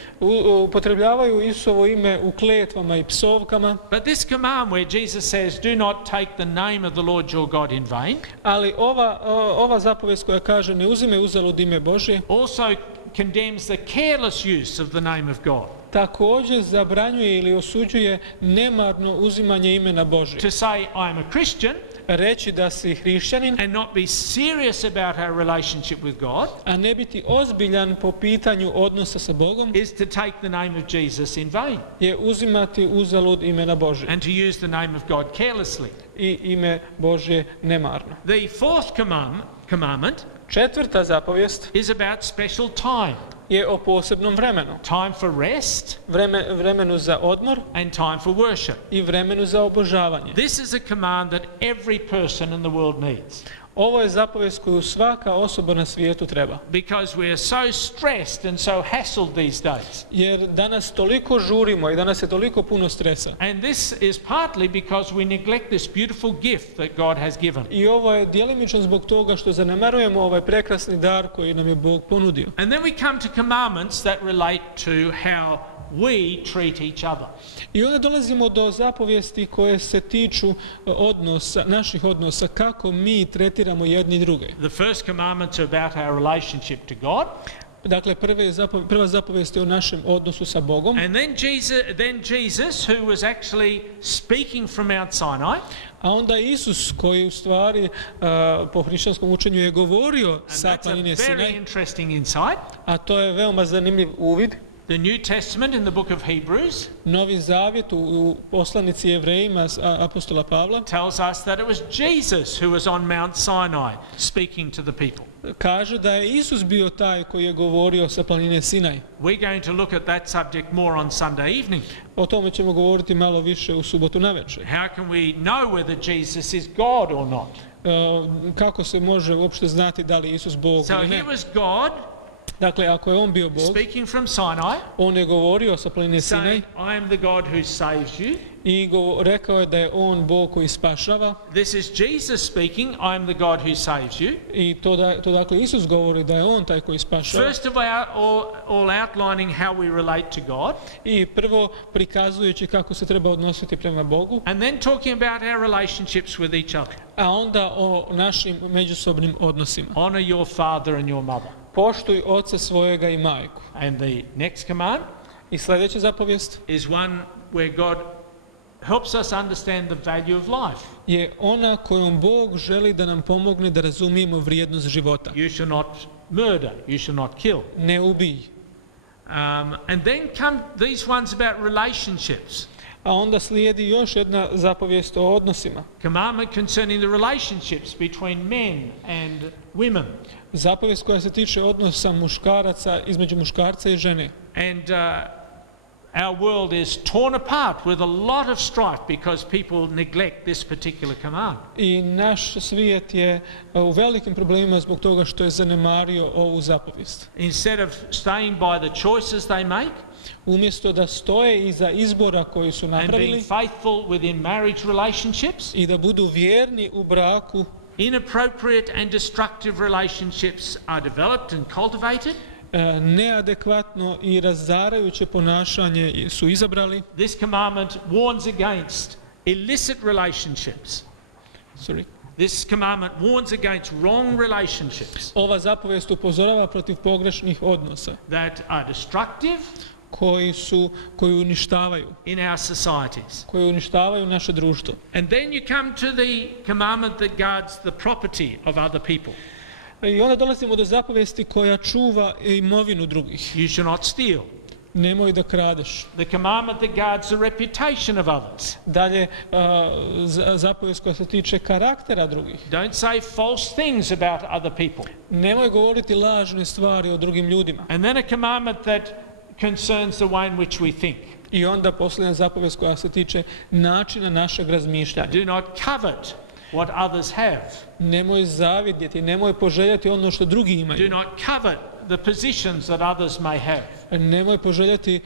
Upotrebljavaju Isusovo ime u kletvama i psovkama. But this command where Jesus says do not take the name of the Lord your God in vain. Ali ova zapovijest koja kaže ne uzimaj uzalud ime Božje. Also condemns the careless use of the name of God. Također zabranjuje ili osuđuje nemarno uzimanje imena Božje. To say I am a Christian, reći da si hrišćanin, and not be serious about our relationship with God, a ne biti ozbiljan po pitanju odnosa sa Bogom, is to take the name of Jesus in vain. Je uzimati uzalud imena Božje. And to use the name of God carelessly. I ime Božje nemarno. The fourth commandment, četvrta zapovijest, is about special time. Je o posebnom vremenu. Time for rest, vremenu za odmor, and time for worship. I vremenu za obožavanje. This is a command that every person in the world needs. Ovo je zapovijest koju svaka osoba na svijetu treba. Because we are so stressed and so hassled these days. Jer danas toliko žurimo i danas je toliko puno stresa. And this is partly because we neglect this beautiful gift that God has given. I ovo je djelimično zbog toga što zanemarujemo ovaj prekrasni dar koji nam je Bog ponudio. And then we come to commandments that relate to how we treat each other. I onda dolazimo do zapovijesti koje se tiču odnosa, naših odnosa, kako mi tretiramo jedni druge. The first commandments are about our relationship to God. Dakle, prva zapovijest je o našem odnosu sa Bogom. And then Jesus, who was actually speaking from Mount Sinai, A onda Isus koji u stvari po hrišćanskom učenju je govorio sa planine Sinaj. A to je veoma zanimljiv uvid. The New Testament in the book of Hebrews Novi zavjet u poslanici Jevrejima apostola Pavla tells us that it was Jesus who was on Mount Sinai speaking to the people. Kaže da je Isus bio taj koji je govorio sa planine Sinaj. We're going to look at that subject more on Sunday evening. O tome ćemo govoriti malo više u subotu navečer. How can we know whether Jesus is God or not? Kako se može uopšte znati da li je Isus Bog ili ne? So he was God. Dakle, ako je on bio Bog, speaking from Sinai, on je govorio sa planine Sinaj I am the God who saves you. I rekao je da je on Bog koji spašava. This is Jesus speaking, I am the God who saves you. I to dakle Isus govori da je on taj koji spašava. First of all outlining how we relate to God. I prvo prikazujući kako se treba odnositi prema Bogu. And then talking about our relationships with each other. A onda o našim međusobnim odnosima. Honor your father and your mother. Poštuj oca svojega i majku. And the next command I sljedeća zapovijest is one where God helps us understand the value of life. Je ona kojom Bog želi da nam pomogne da razumijemo vrijednost života. You shall not murder, you shall not kill. Ne ubij. And then come these ones about relationships. A onda slijedi još jedna zapovijest o odnosima. Commandment concerning the relationships between men and women. Zapovijest koja se tiče odnosa muškaraca između muškarca i žene. And our world is torn apart with a lot of strife because people neglect this particular command. I naš svijet je u velikim problemima zbog toga što je zanemario ovu zapovijest. Instead of staying by the choices they make, umjesto da stoje iza izbora koji su napravili, and being faithful within marriage relationships, i da budu vjerni u braku, inappropriate and destructive relationships are developed and cultivated. Neadekvatno i razarajuće ponašanje su izabrali. This commandment warns against illicit relationships. This commandment warns against wrong relationships. Ova zapovijest upozorava protiv pogrešnih odnosa. That are destructive. Koji uništavaju. In our societies. Koji uništavaju naše društvo. And then you come to the commandment that guards the property of other people. I onda dolazimo do zapovijesti koja čuva imovinu drugih. You shall not steal. Nemoj da kradeš. The commandment that guards the reputation of others. Dalje, zapovijest koja se tiče karaktera drugih. Don't say false things about other people. Nemoj govoriti lažne stvari o drugim ljudima. And then a commandment that concerns the way in which we think. I onda posljednja zapovijest koja se tiče načina našeg razmišljanja. Do not covet what others have. Nemoj zavidjeti, nemoj poželjeti ono što drugi imaju. Do not covet the positions that others may have. Nemoj poželjeti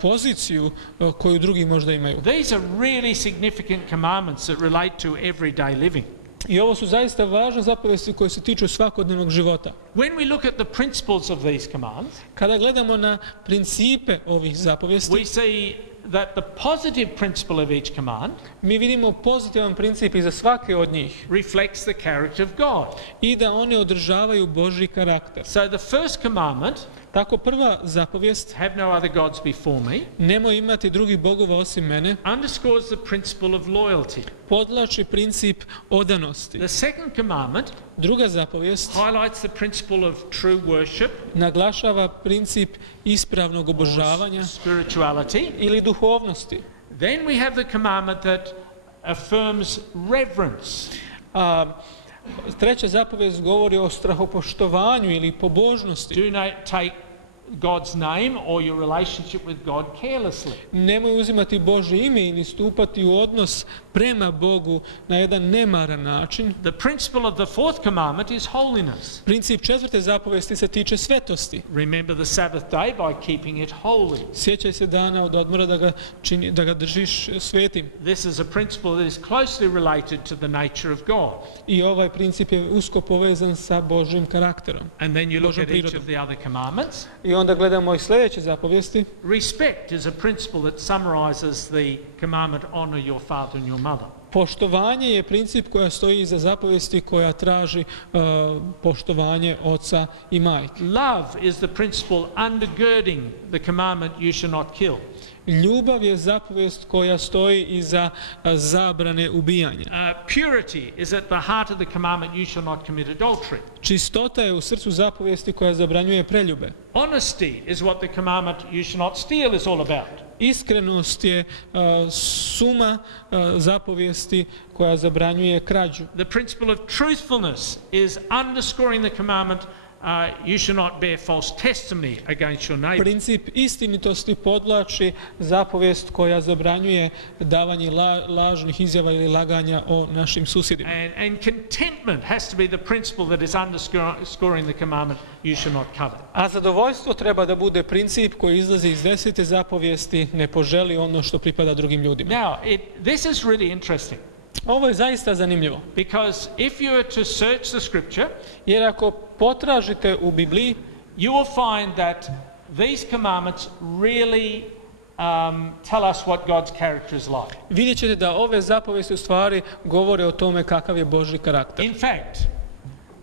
poziciju koju drugi možda imaju. These are really significant commandments that relate to everyday living. I ovo su zaista važne zapovijesti koje se tiču svakodnevnog života. When we look at the principles of these commands, kada gledamo na principe ovih zapovijesti, we see that the positive principle of each command, mi vidimo pozitivan princip iza svake od njih, reflects the character of God. I da oni održavaju Božji karakter. So the first commandment, tako prva zapovijest, have no other gods before me, nemoj imati drugih bogova osim mene, underscores the principle of loyalty. Podvlači princip odanosti. The second commandment, druga zapovijest, highlights the principle of true worship, naglašava princip ispravnog obožavanja, spirituality, ili duhovnosti. Then we have the commandment that affirms reverence. Treća zapovijest govori o strahopoštovanju ili pobožnosti. Do not take God's name or your relationship with God carelessly. Nemoj uzimati Božje ime i stupati u odnos prema Bogu na jedan nemaran način. The principle of the fourth commandment is holiness. Princip četvrte zapovesti se tiče svetosti. Remember the Sabbath day by keeping it holy. Sjećaj se dana od odmora da ga držiš svetim. This is a principle that is closely related to the nature of God. I ovaj princip je usko povezan sa Božjim karakterom. And then you look at each of the other commandments. I onda gledamo i sljedeće zapovijesti. Respect is a principle that summarizes the commandment honor your father and your mother. Poštovanje je princip koja stoji iza zapovesti koja traži poštovanje oca i majke. Love is the principle undergirding the commandment you shall not kill. Ljubav je zapovest koja stoji iza zabrane ubijanja. Purity is at the heart of the commandment you shall not commit adultery. Čistota je u srcu zapovesti koja zabranjuje preljube. Honesty is what the commandment you shall not steal is all about. Iskrenost je suma zapovesti koja zabranjuje krađu. The principle of truthfulness is underscoring the commandment you shall not bear false testimony against your neighbor. Princip istinitosti podvlači zapovest koja zabranjuje davanje lažnih izjava ili laganja o našim susjedima. And contentment has to be the principle that is underscoring the commandment you shall not covet. A zadovoljstvo treba da bude princip koji izlazi iz 10. zapovijesti, ne poželi ono što pripada drugim ljudima. Now, this is really interesting. Ovo je zaista zanimljivo. Because if you were to search the scripture, jer ako potražite u Bibliji, you will find that these commandments really tell us what God's character is like. Vidjet ćete da ove zapovesti u stvari govore o tome kakav je Božji karakter. In fact,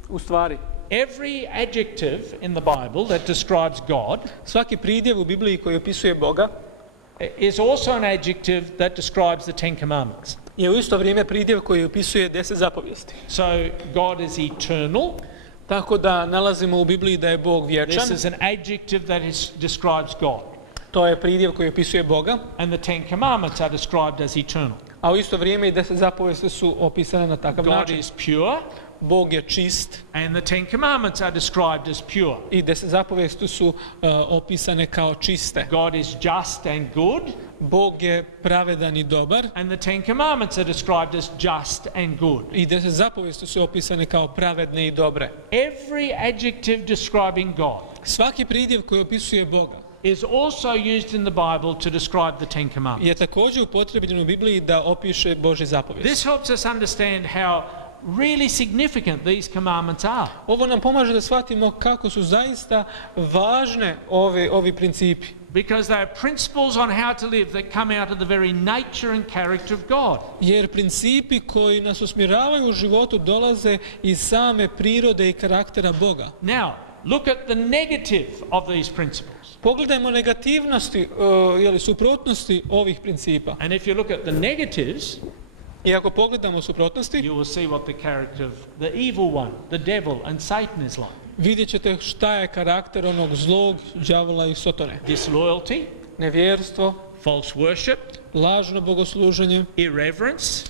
u stvari, every adjective in the Bible that describes God, svaki pridjev u Bibliji koji opisuje Boga, is also an adjective that describes the Ten Commandments. Je u isto vrijeme pridjev koji opisuje 10 zapovijesti. So God is eternal. Tako da nalazimo u Bibliji da je Bog vječan. This is an adjective that describes God. To je pridjev koji opisuje Boga. And the Ten Commandments are described as eternal. A u isto vrijeme i 10 zapovijesti su opisane na takav način. God is pure. Bog je čist. And the Ten Commandments are described as pure. I 10 zapovijesti su opisane kao čiste. God is just and good. Bog je pravedan i dobar. And the Ten Commandments are described as just and good. I 10 zapovijesti su opisane kao pravedne i dobre. Every adjective describing God, svaki pridjev koji opisuje Boga, is also used in the Bible to describe the Ten Commandments. je također upotrebljen u Bibliji da opiše Božje zapovijesti. This helps us understand how really significant these commandments are. Ovo nam pomaže da shvatimo kako su zaista važne ovi principi. Because they are principles on how to live that come out of the very nature and character of God. Jer principi koji nas usmjeravaju u životu dolaze iz same prirode i karaktera Boga. Now, look at the negative of these principles. Pogledajmo negativnosti, suprotnosti ovih principa. And if you look at the negatives, i ako pogledamo suprotnosti, you will see what the character of the evil one, the devil and Satan is like. Vidjet ćete šta je karakter onog zlog, đavola i sotone. Disloyalty, nevjerstvo, false worship, lažno bogosluženje, irreverence,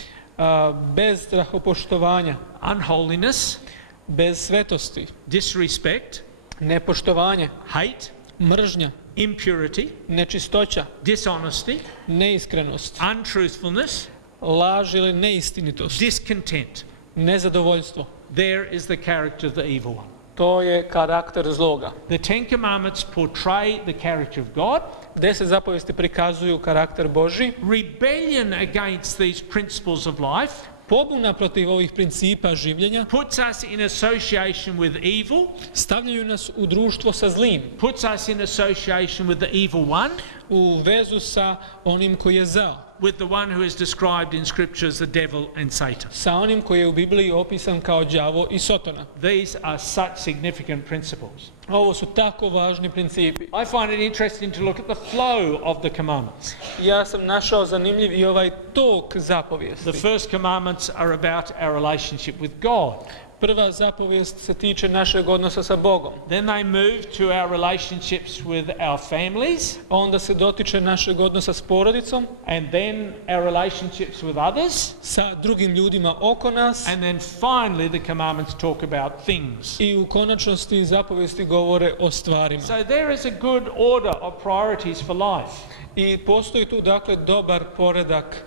bez strahopoštovanja, unholiness, bez svetosti, disrespect, nepoštovanje, hate, mržnja, impurity, nečistoća, dishonesty, neiskrenost, untruthfulness, laž ili neistinitost, discontent. nezadovoljstvo. There is the character of the evil one. To je karakter zloga. The Ten Commandments portray the character of God. 10 zapovijesti prikazuju karakter Božji. Rebellion against these principles of life, pobuna protiv ovih principa življenja, puts us in association with evil, stavljaju nas u društvo sa zlim, puts us in association with the evil one, u vezu sa onim koji je zao, with the one who is described in Scripture as the devil and Satan. sa onim koji je u Bibliji opisan kao đavo i sotona. These are such significant principles. Ovo su tako važni principi. I find it interesting to look at the flow of the commandments. Ja sam našao zanimljiv i ovaj tok zapovijesti. The first commandments are about our relationship with God. Prva zapovijest se tiče našeg odnosa sa Bogom. Then they move to our relationships with our families. Onda se dotiče našeg odnosa s porodicom. And then our relationships with others. Sa drugim ljudima oko nas. And then finally the commandments talk about things. I u konačnosti zapovijesti govore o stvarima. So there is a good order of priorities for life. I postoji tu dakle dobar poredak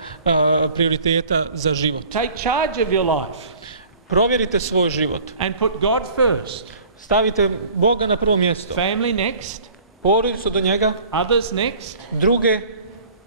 prioriteta za život. Take charge of your life. Provjerite svoj život. And put God first. Stavite Boga na prvo mjesto. Family next. Porodicu do njega. Others next. Druge.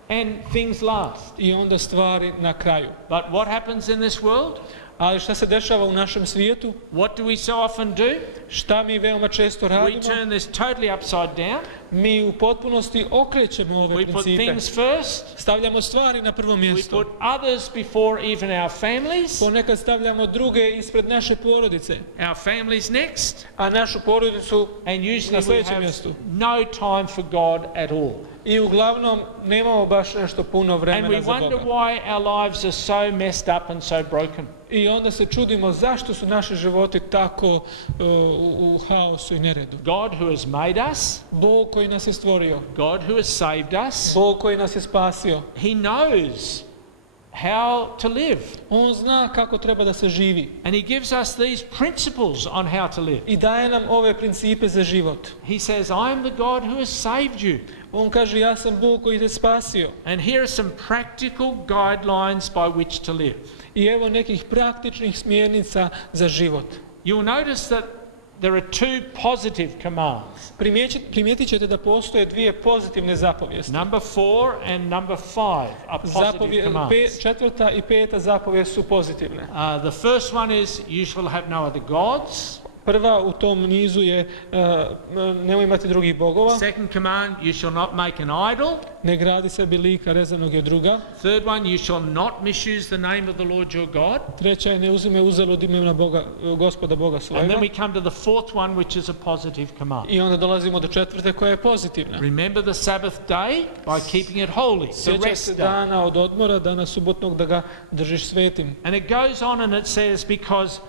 And things last. I onda stvari na kraju. But what happens in this world? Ali šta se dešava u našem svijetu? What do we so often do? Šta mi veoma često We radimo? turn this totally upside down. Mi u potpunosti okrećemo ove We put principe. things first. Stavljamo stvari na prvo We mjesto. put others before even our families. Ponekad stavljamo druge ispred naše porodice, Our families next. a našu porodicu And na usually we sljedećem have mjestu. no time for God at all. I uglavnom nemamo baš nešto puno And we vremena za wonder Boga. why our lives are so messed up and so broken. I onda se čudimo zašto su naši životi tako u haosu i neredu. God who has made us, Bog koji nas je stvorio, God who has saved us, Bog koji nas je spasio, He knows how to live. On zna kako treba da se živi And He gives us these principles on how to live. i daje nam ove principe za život. He says, I am the God who has saved you. On kaže, ja sam Bog koji te spasio. And here are some practical guidelines by which to live. I evo nekih praktičnih smjernica za život. You'll notice that there are two positive commands. Primijetit ćete da postoje dvije pozitivne zapovijesti. Number 4 and number 5 are positive commands. Četvrta i peta zapovijest su pozitivne. The first one is, you shall have no other gods. Prva u tom nizu je nemoj imati drugih bogova. Second command, you shall not make an idol. Ne gradi sebi lika rezanog je druga. Third one, you shall not misuse the name of the Lord your God. Treća je ne uzime uzalud imena Boga, Gospoda Boga And svojega. then we come to the fourth one, which is a positive command. I onda dolazimo do četvrte koja je pozitivna. Remember the Sabbath day by keeping it holy, the Sjećaj rest se day. dana od odmora, dana subotnog da ga držiš svetim. And it goes on and it says, because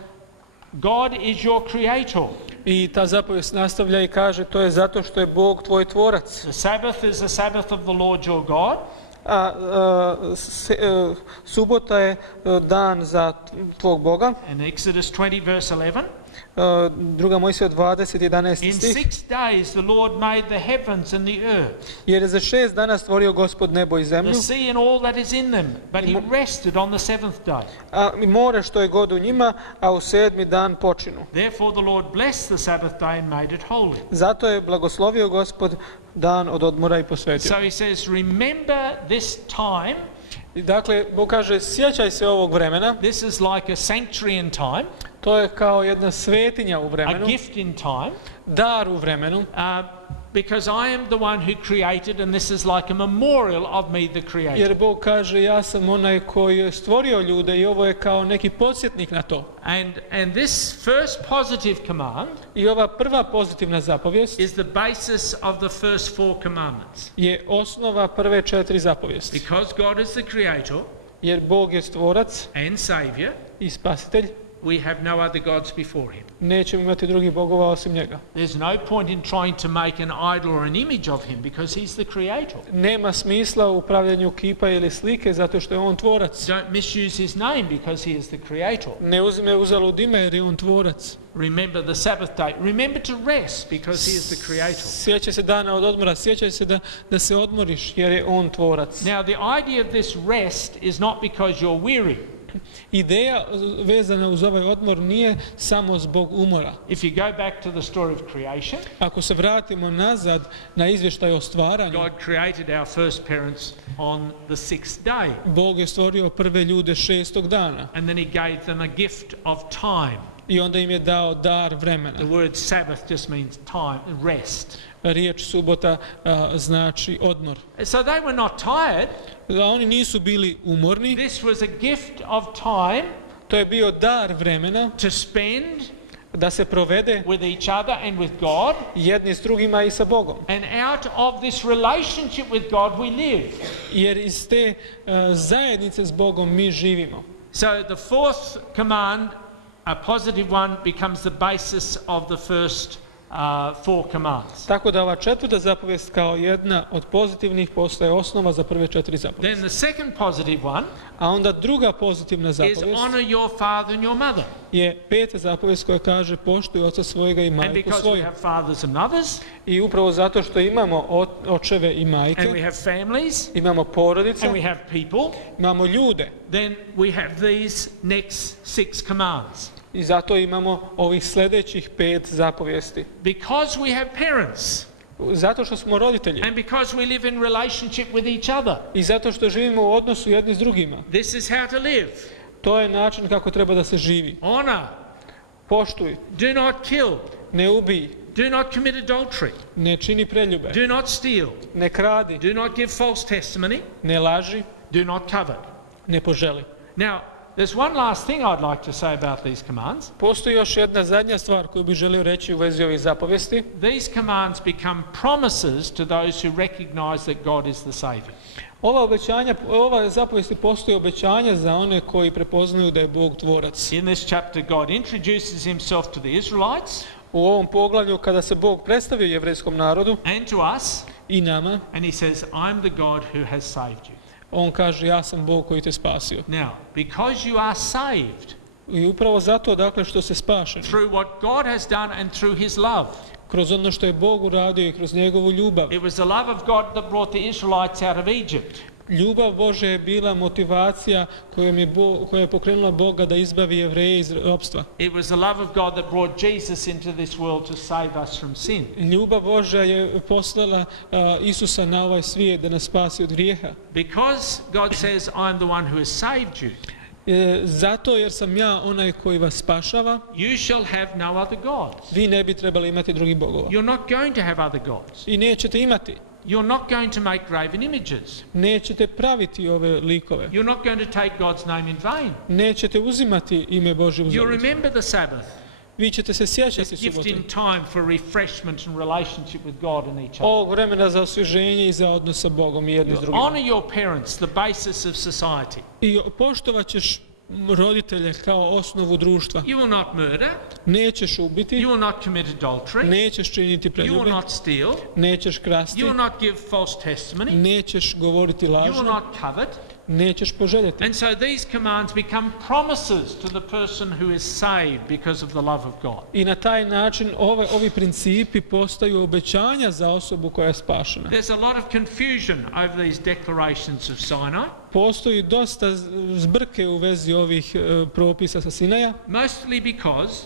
God is your creator. I ta zapovijest nastavlja i kaže to je zato što je Bog tvoj tvorac. The Sabbath is the Sabbath of the Lord your God. Subota je dan za tvog Boga. And Exodus 20 verse 11. Druga Mojsija 20:11 In stih. 6 days the Lord made the heavens and the earth, Jer je za 6 dana stvorio Gospod nebo i zemlju, the sea and all that is in them, but He rested on the seventh day. a i more što je god u njima, a u 7. dan počinu. Therefore the Lord blessed the Sabbath day and made it holy. Zato je blagoslovio Gospod dan od odmora i posvetio. So He says, remember this time. I dakle, Bog kaže, sjećaj se ovog vremena. This is like a sanctuary in time, To je kao jedna svetinja u a vremenu, gift in time, dar u vremenu, because I am the one who created, and this is like a memorial of me, the creator. jer Bog kaže, ja sam onaj koji je stvorio ljude i ovo je kao neki podsjetnik na to. And this first positive command I ova prva pozitivna zapovijest is the basis of the first 4 commandments. je osnova prve 4 zapovijesti. Because God is the creator Jer Bog je stvorac and Saviour, i spasitelj, we have no other gods before Him. nećemo imati drugih bogova osim njega. There's no point in trying to make an idol or an image of Him because He's the creator. Nema smisla u pravljanju kipa ili slike zato što je on tvorac. Don't misuse His name because He is the creator. Ne uzme uzalud ime jer je on tvorac. Remember the Sabbath day. Remember to rest because He is the creator. Sjećaj se dana od odmora, sjećaj se da se odmoriš jer je on tvorac. Now the idea of this rest is not because you're weary. Ideja vezana uz ovaj odmor nije samo zbog umora. If you go back to the story of creation, Ako se vratimo nazad na izvještaj o stvaranju, God created our first parents on the 6th day. Bog je stvorio prve ljude 6. dana And then He gave them a gift of time. i onda im je dao dar vremena. The word Sabbath just means time, rest. Riječ subota znači odmor. So they were not tired. A oni nisu bili umorni. This was a gift of time To je bio dar vremena to spend da se provede with each other and with God. jedni s drugima i sa Bogom. And out of this relationship with God we live. Jer iz te zajednice s Bogom mi živimo. So the fourth command, a positive one, becomes the basis of the first 4 commands. Tako da ova četvrta zapovijest kao jedna od pozitivnih postaje osnova za prve 4 zapovijesti. Then the second positive one A onda druga pozitivna is zapovijest honor your father and your mother. je peta zapovijest koja kaže poštuj oca svojega i And majku because we svoju. have fathers and mothers, I upravo zato što imamo očeve i and we majke, have families, imamo porodice, and we have people, imamo ljude then we have these next 6 commands. i zato imamo ovih sljedećih 5 zapovijesti. Because we have parents, Zato što smo roditelji and because we live in relationship with each other, i zato što živimo u odnosu jedni s drugima. this is how to live. To je način kako treba da se živi. Honor, Poštuj, do not kill, ne ubij, do not commit adultery, ne čini preljube, do not steal, ne kradi, do not give false testimony, ne laži, do not covet. ne poželi. Now, there's one last thing I'd like to say about these commands. Postoji još jedna zadnja stvar koju bih želio reći u vezi ovih zapovijesti. These commands become promises to those who recognize that God is the Savior. Ova zapovijesti postoji obećanja za one koji prepoznaju da je Bog tvorac. In this chapter, God introduces himself to the Israelites U ovom poglavlju kada se Bog predstavio jevrejskom narodu and to us, i nama, and he says, I'm the God who has saved you. on kaže ja sam Bog koji te spasio. Now, because you are saved I upravo zato dakle što se spašeni, through what God has done and through his love. kroz ono što je Bog uradio i kroz njegovu ljubav. It was the love of God that brought the Israelites out of Egypt. Ljubav Božja je bila motivacija koja je pokrenula Boga da izbavi Jevreje iz ropstva. It was the love of God that brought Jesus into this world to save us from sin. Ljubav Božja je poslala Isusa na ovaj svijet da nas spasi od grijeha. Because God says, I'm the one who has saved you, Zato jer sam ja onaj koji vas spašava, you shall have no other gods. vi ne bi trebali imati drugih bogova. You're not going to have other gods. I nećete imati. You're not going to make graven images. Nećete praviti ove likove. You're not going to take God's name in vain. Nećete uzimati ime Božje You uzalud. remember the Sabbath, Vi ćete se sjećati this gift subote. in time for refreshment and relationship with God and each other. Ovog vremena za osvježenje i za odnos sa Bogom i jedni s drugima. Honor your parents, the basis of society. I poštovat ćeš roditelje kao osnovu društva. You will not murder. Nećeš ubiti, You will not commit adultery. nećeš činiti You will preljube, not steal. nećeš krasti, You will not give false testimony. nećeš govoriti You will lažno, not covet. nećeš poželjeti. And so these commands become promises to the person who is saved because of the love of God. I na taj način ovi principi postaju obećanja za osobu koja je spašena. There's a lot of confusion over these declarations of Sinai, Postoji dosta zbrke u vezi ovih propisa sa Sinaja, mostly because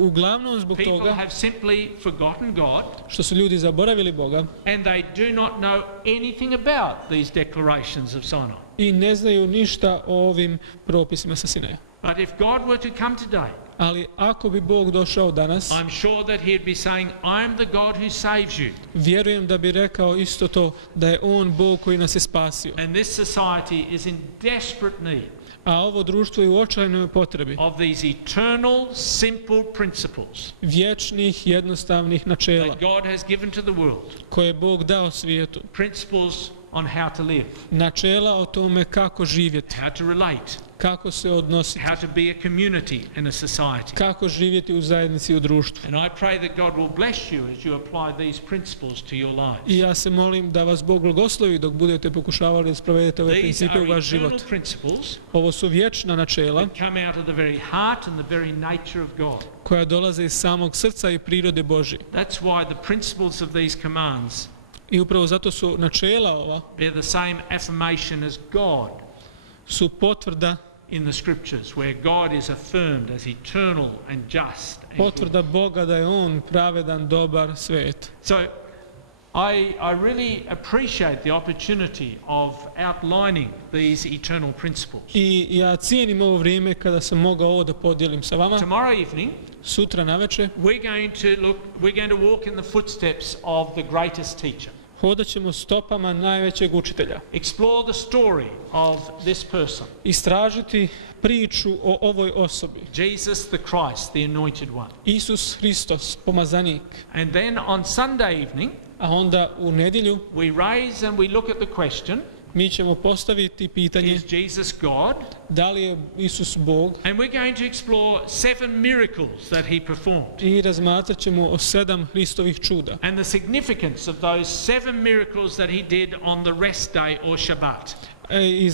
uglavnom zbog people toga have simply forgotten God što su ljudi zaboravili Boga and they do not know anything about these declarations of Sinai. i ne znaju ništa o ovim propisima sa Sinaja. But if God were to come today, Ali ako bi Bog došao danas, I'm sure that he'd be saying, I am the God who saves you. vjerujem da bi rekao isto to, da je On Bog koji nas je spasio. And this society is in desperate need A ovo društvo je u očajnoj potrebi of these eternal, simple principles vječnih, jednostavnih načela that God has given to the world. koje je Bog dao svijetu. Principles on how to live, Načela o tome kako živjeti, how to relate, kako se odnositi, how to be a community and a society. kako živjeti u zajednici i u društvu. And I pray that God will bless you as you apply these principles to your I lives. ja se molim da vas Bog blagoslovi dok budete pokušavali da sprovedete ove These principe u are vaš eternal život. principles Ovo su vječna načela that come out of the very heart and the very nature of God. koja dolaze iz samog srca i prirode Božje. That's why the principles of these commands I upravo zato su načela ova bear the same affirmation as God su potvrda in the scriptures, where God is affirmed as eternal and just and good. potvrda Boga da je On pravedan, dobar, svet. So I really appreciate the opportunity of outlining these eternal principles. I ja cijenim ovo vrijeme kada sam mogao ovo da podijelim sa vama. Tomorrow evening, Sutra navečer we're going to walk in the footsteps of the greatest teacher. hodat ćemo stopama najvećeg učitelja. Explore the story of this person, Istražiti priču o ovoj osobi. Jesus the Christ, the anointed one. Isus Hristos, pomazanik. And then on Sunday evening, A onda u nedjelju we raise and we look at the question, mi ćemo postaviti pitanje is Jesus God? da li je Isus Bog And we're going to explore 7 miracles that he performed. i razmatrat ćemo o 7 Hristovih čuda. And the significance of those 7 miracles that he did on the rest day or Shabbat. I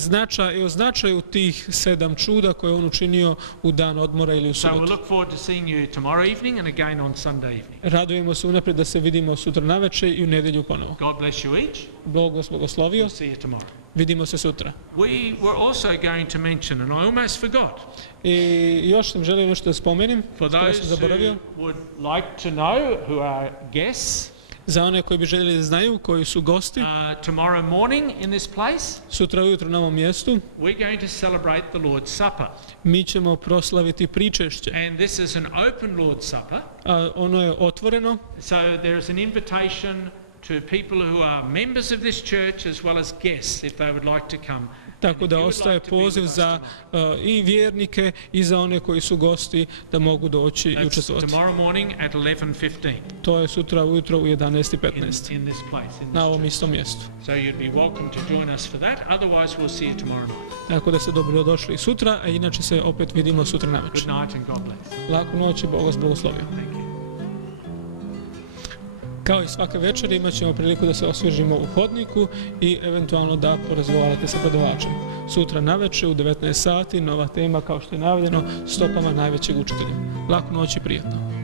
o značaju tih 7 čuda koje on učinio u dan odmora ili u So we'll subotu. look forward to seeing you tomorrow evening and again on Sunday evening. Radujemo se unaprijed da se vidimo sutra navečer i u nedjelju ponovo. God bless you each. Bog vas blagoslovio. We'll see you tomorrow. Vidimo se sutra. We were also going to mention, and I almost forgot, I još sam želio nešto da spomenem, for što sam those zaboravio. who would like to know, who are guests, Za one koji bi željeli da znaju, koji su gosti, tomorrow morning in this place, sutra ujutro na ovom mjestu, we're going to celebrate the Lord's Supper. mi ćemo proslaviti pričešće. And this is an open Lord's Supper. A ono je otvoreno. So there is an invitation to people who are members of this church as well as guests if they would like to come. Tako da ostaje poziv za i vjernike i za one koji su gosti da mogu doći i učestvovati. Tomorrow morning at 11:15. To je sutra ujutro u 11:15 in this place, na ovom istom mjestu. So you'd be welcome to join us for that. Otherwise we'll see you tomorrow night. Tako da ste dobrodošli sutra, a inače se opet vidimo sutra navečer. Good night and God bless. Laku noć i Bog vas blagoslovio. Thank you. Kao i svake večeri imat ćemo priliku da se osvježimo u hodniku i eventualno da porazgovarate sa predavačem. Sutra navečer u 19 sati nova tema kao što je najavljeno, stopama najvećeg učitelja. Laku noć i prijatno.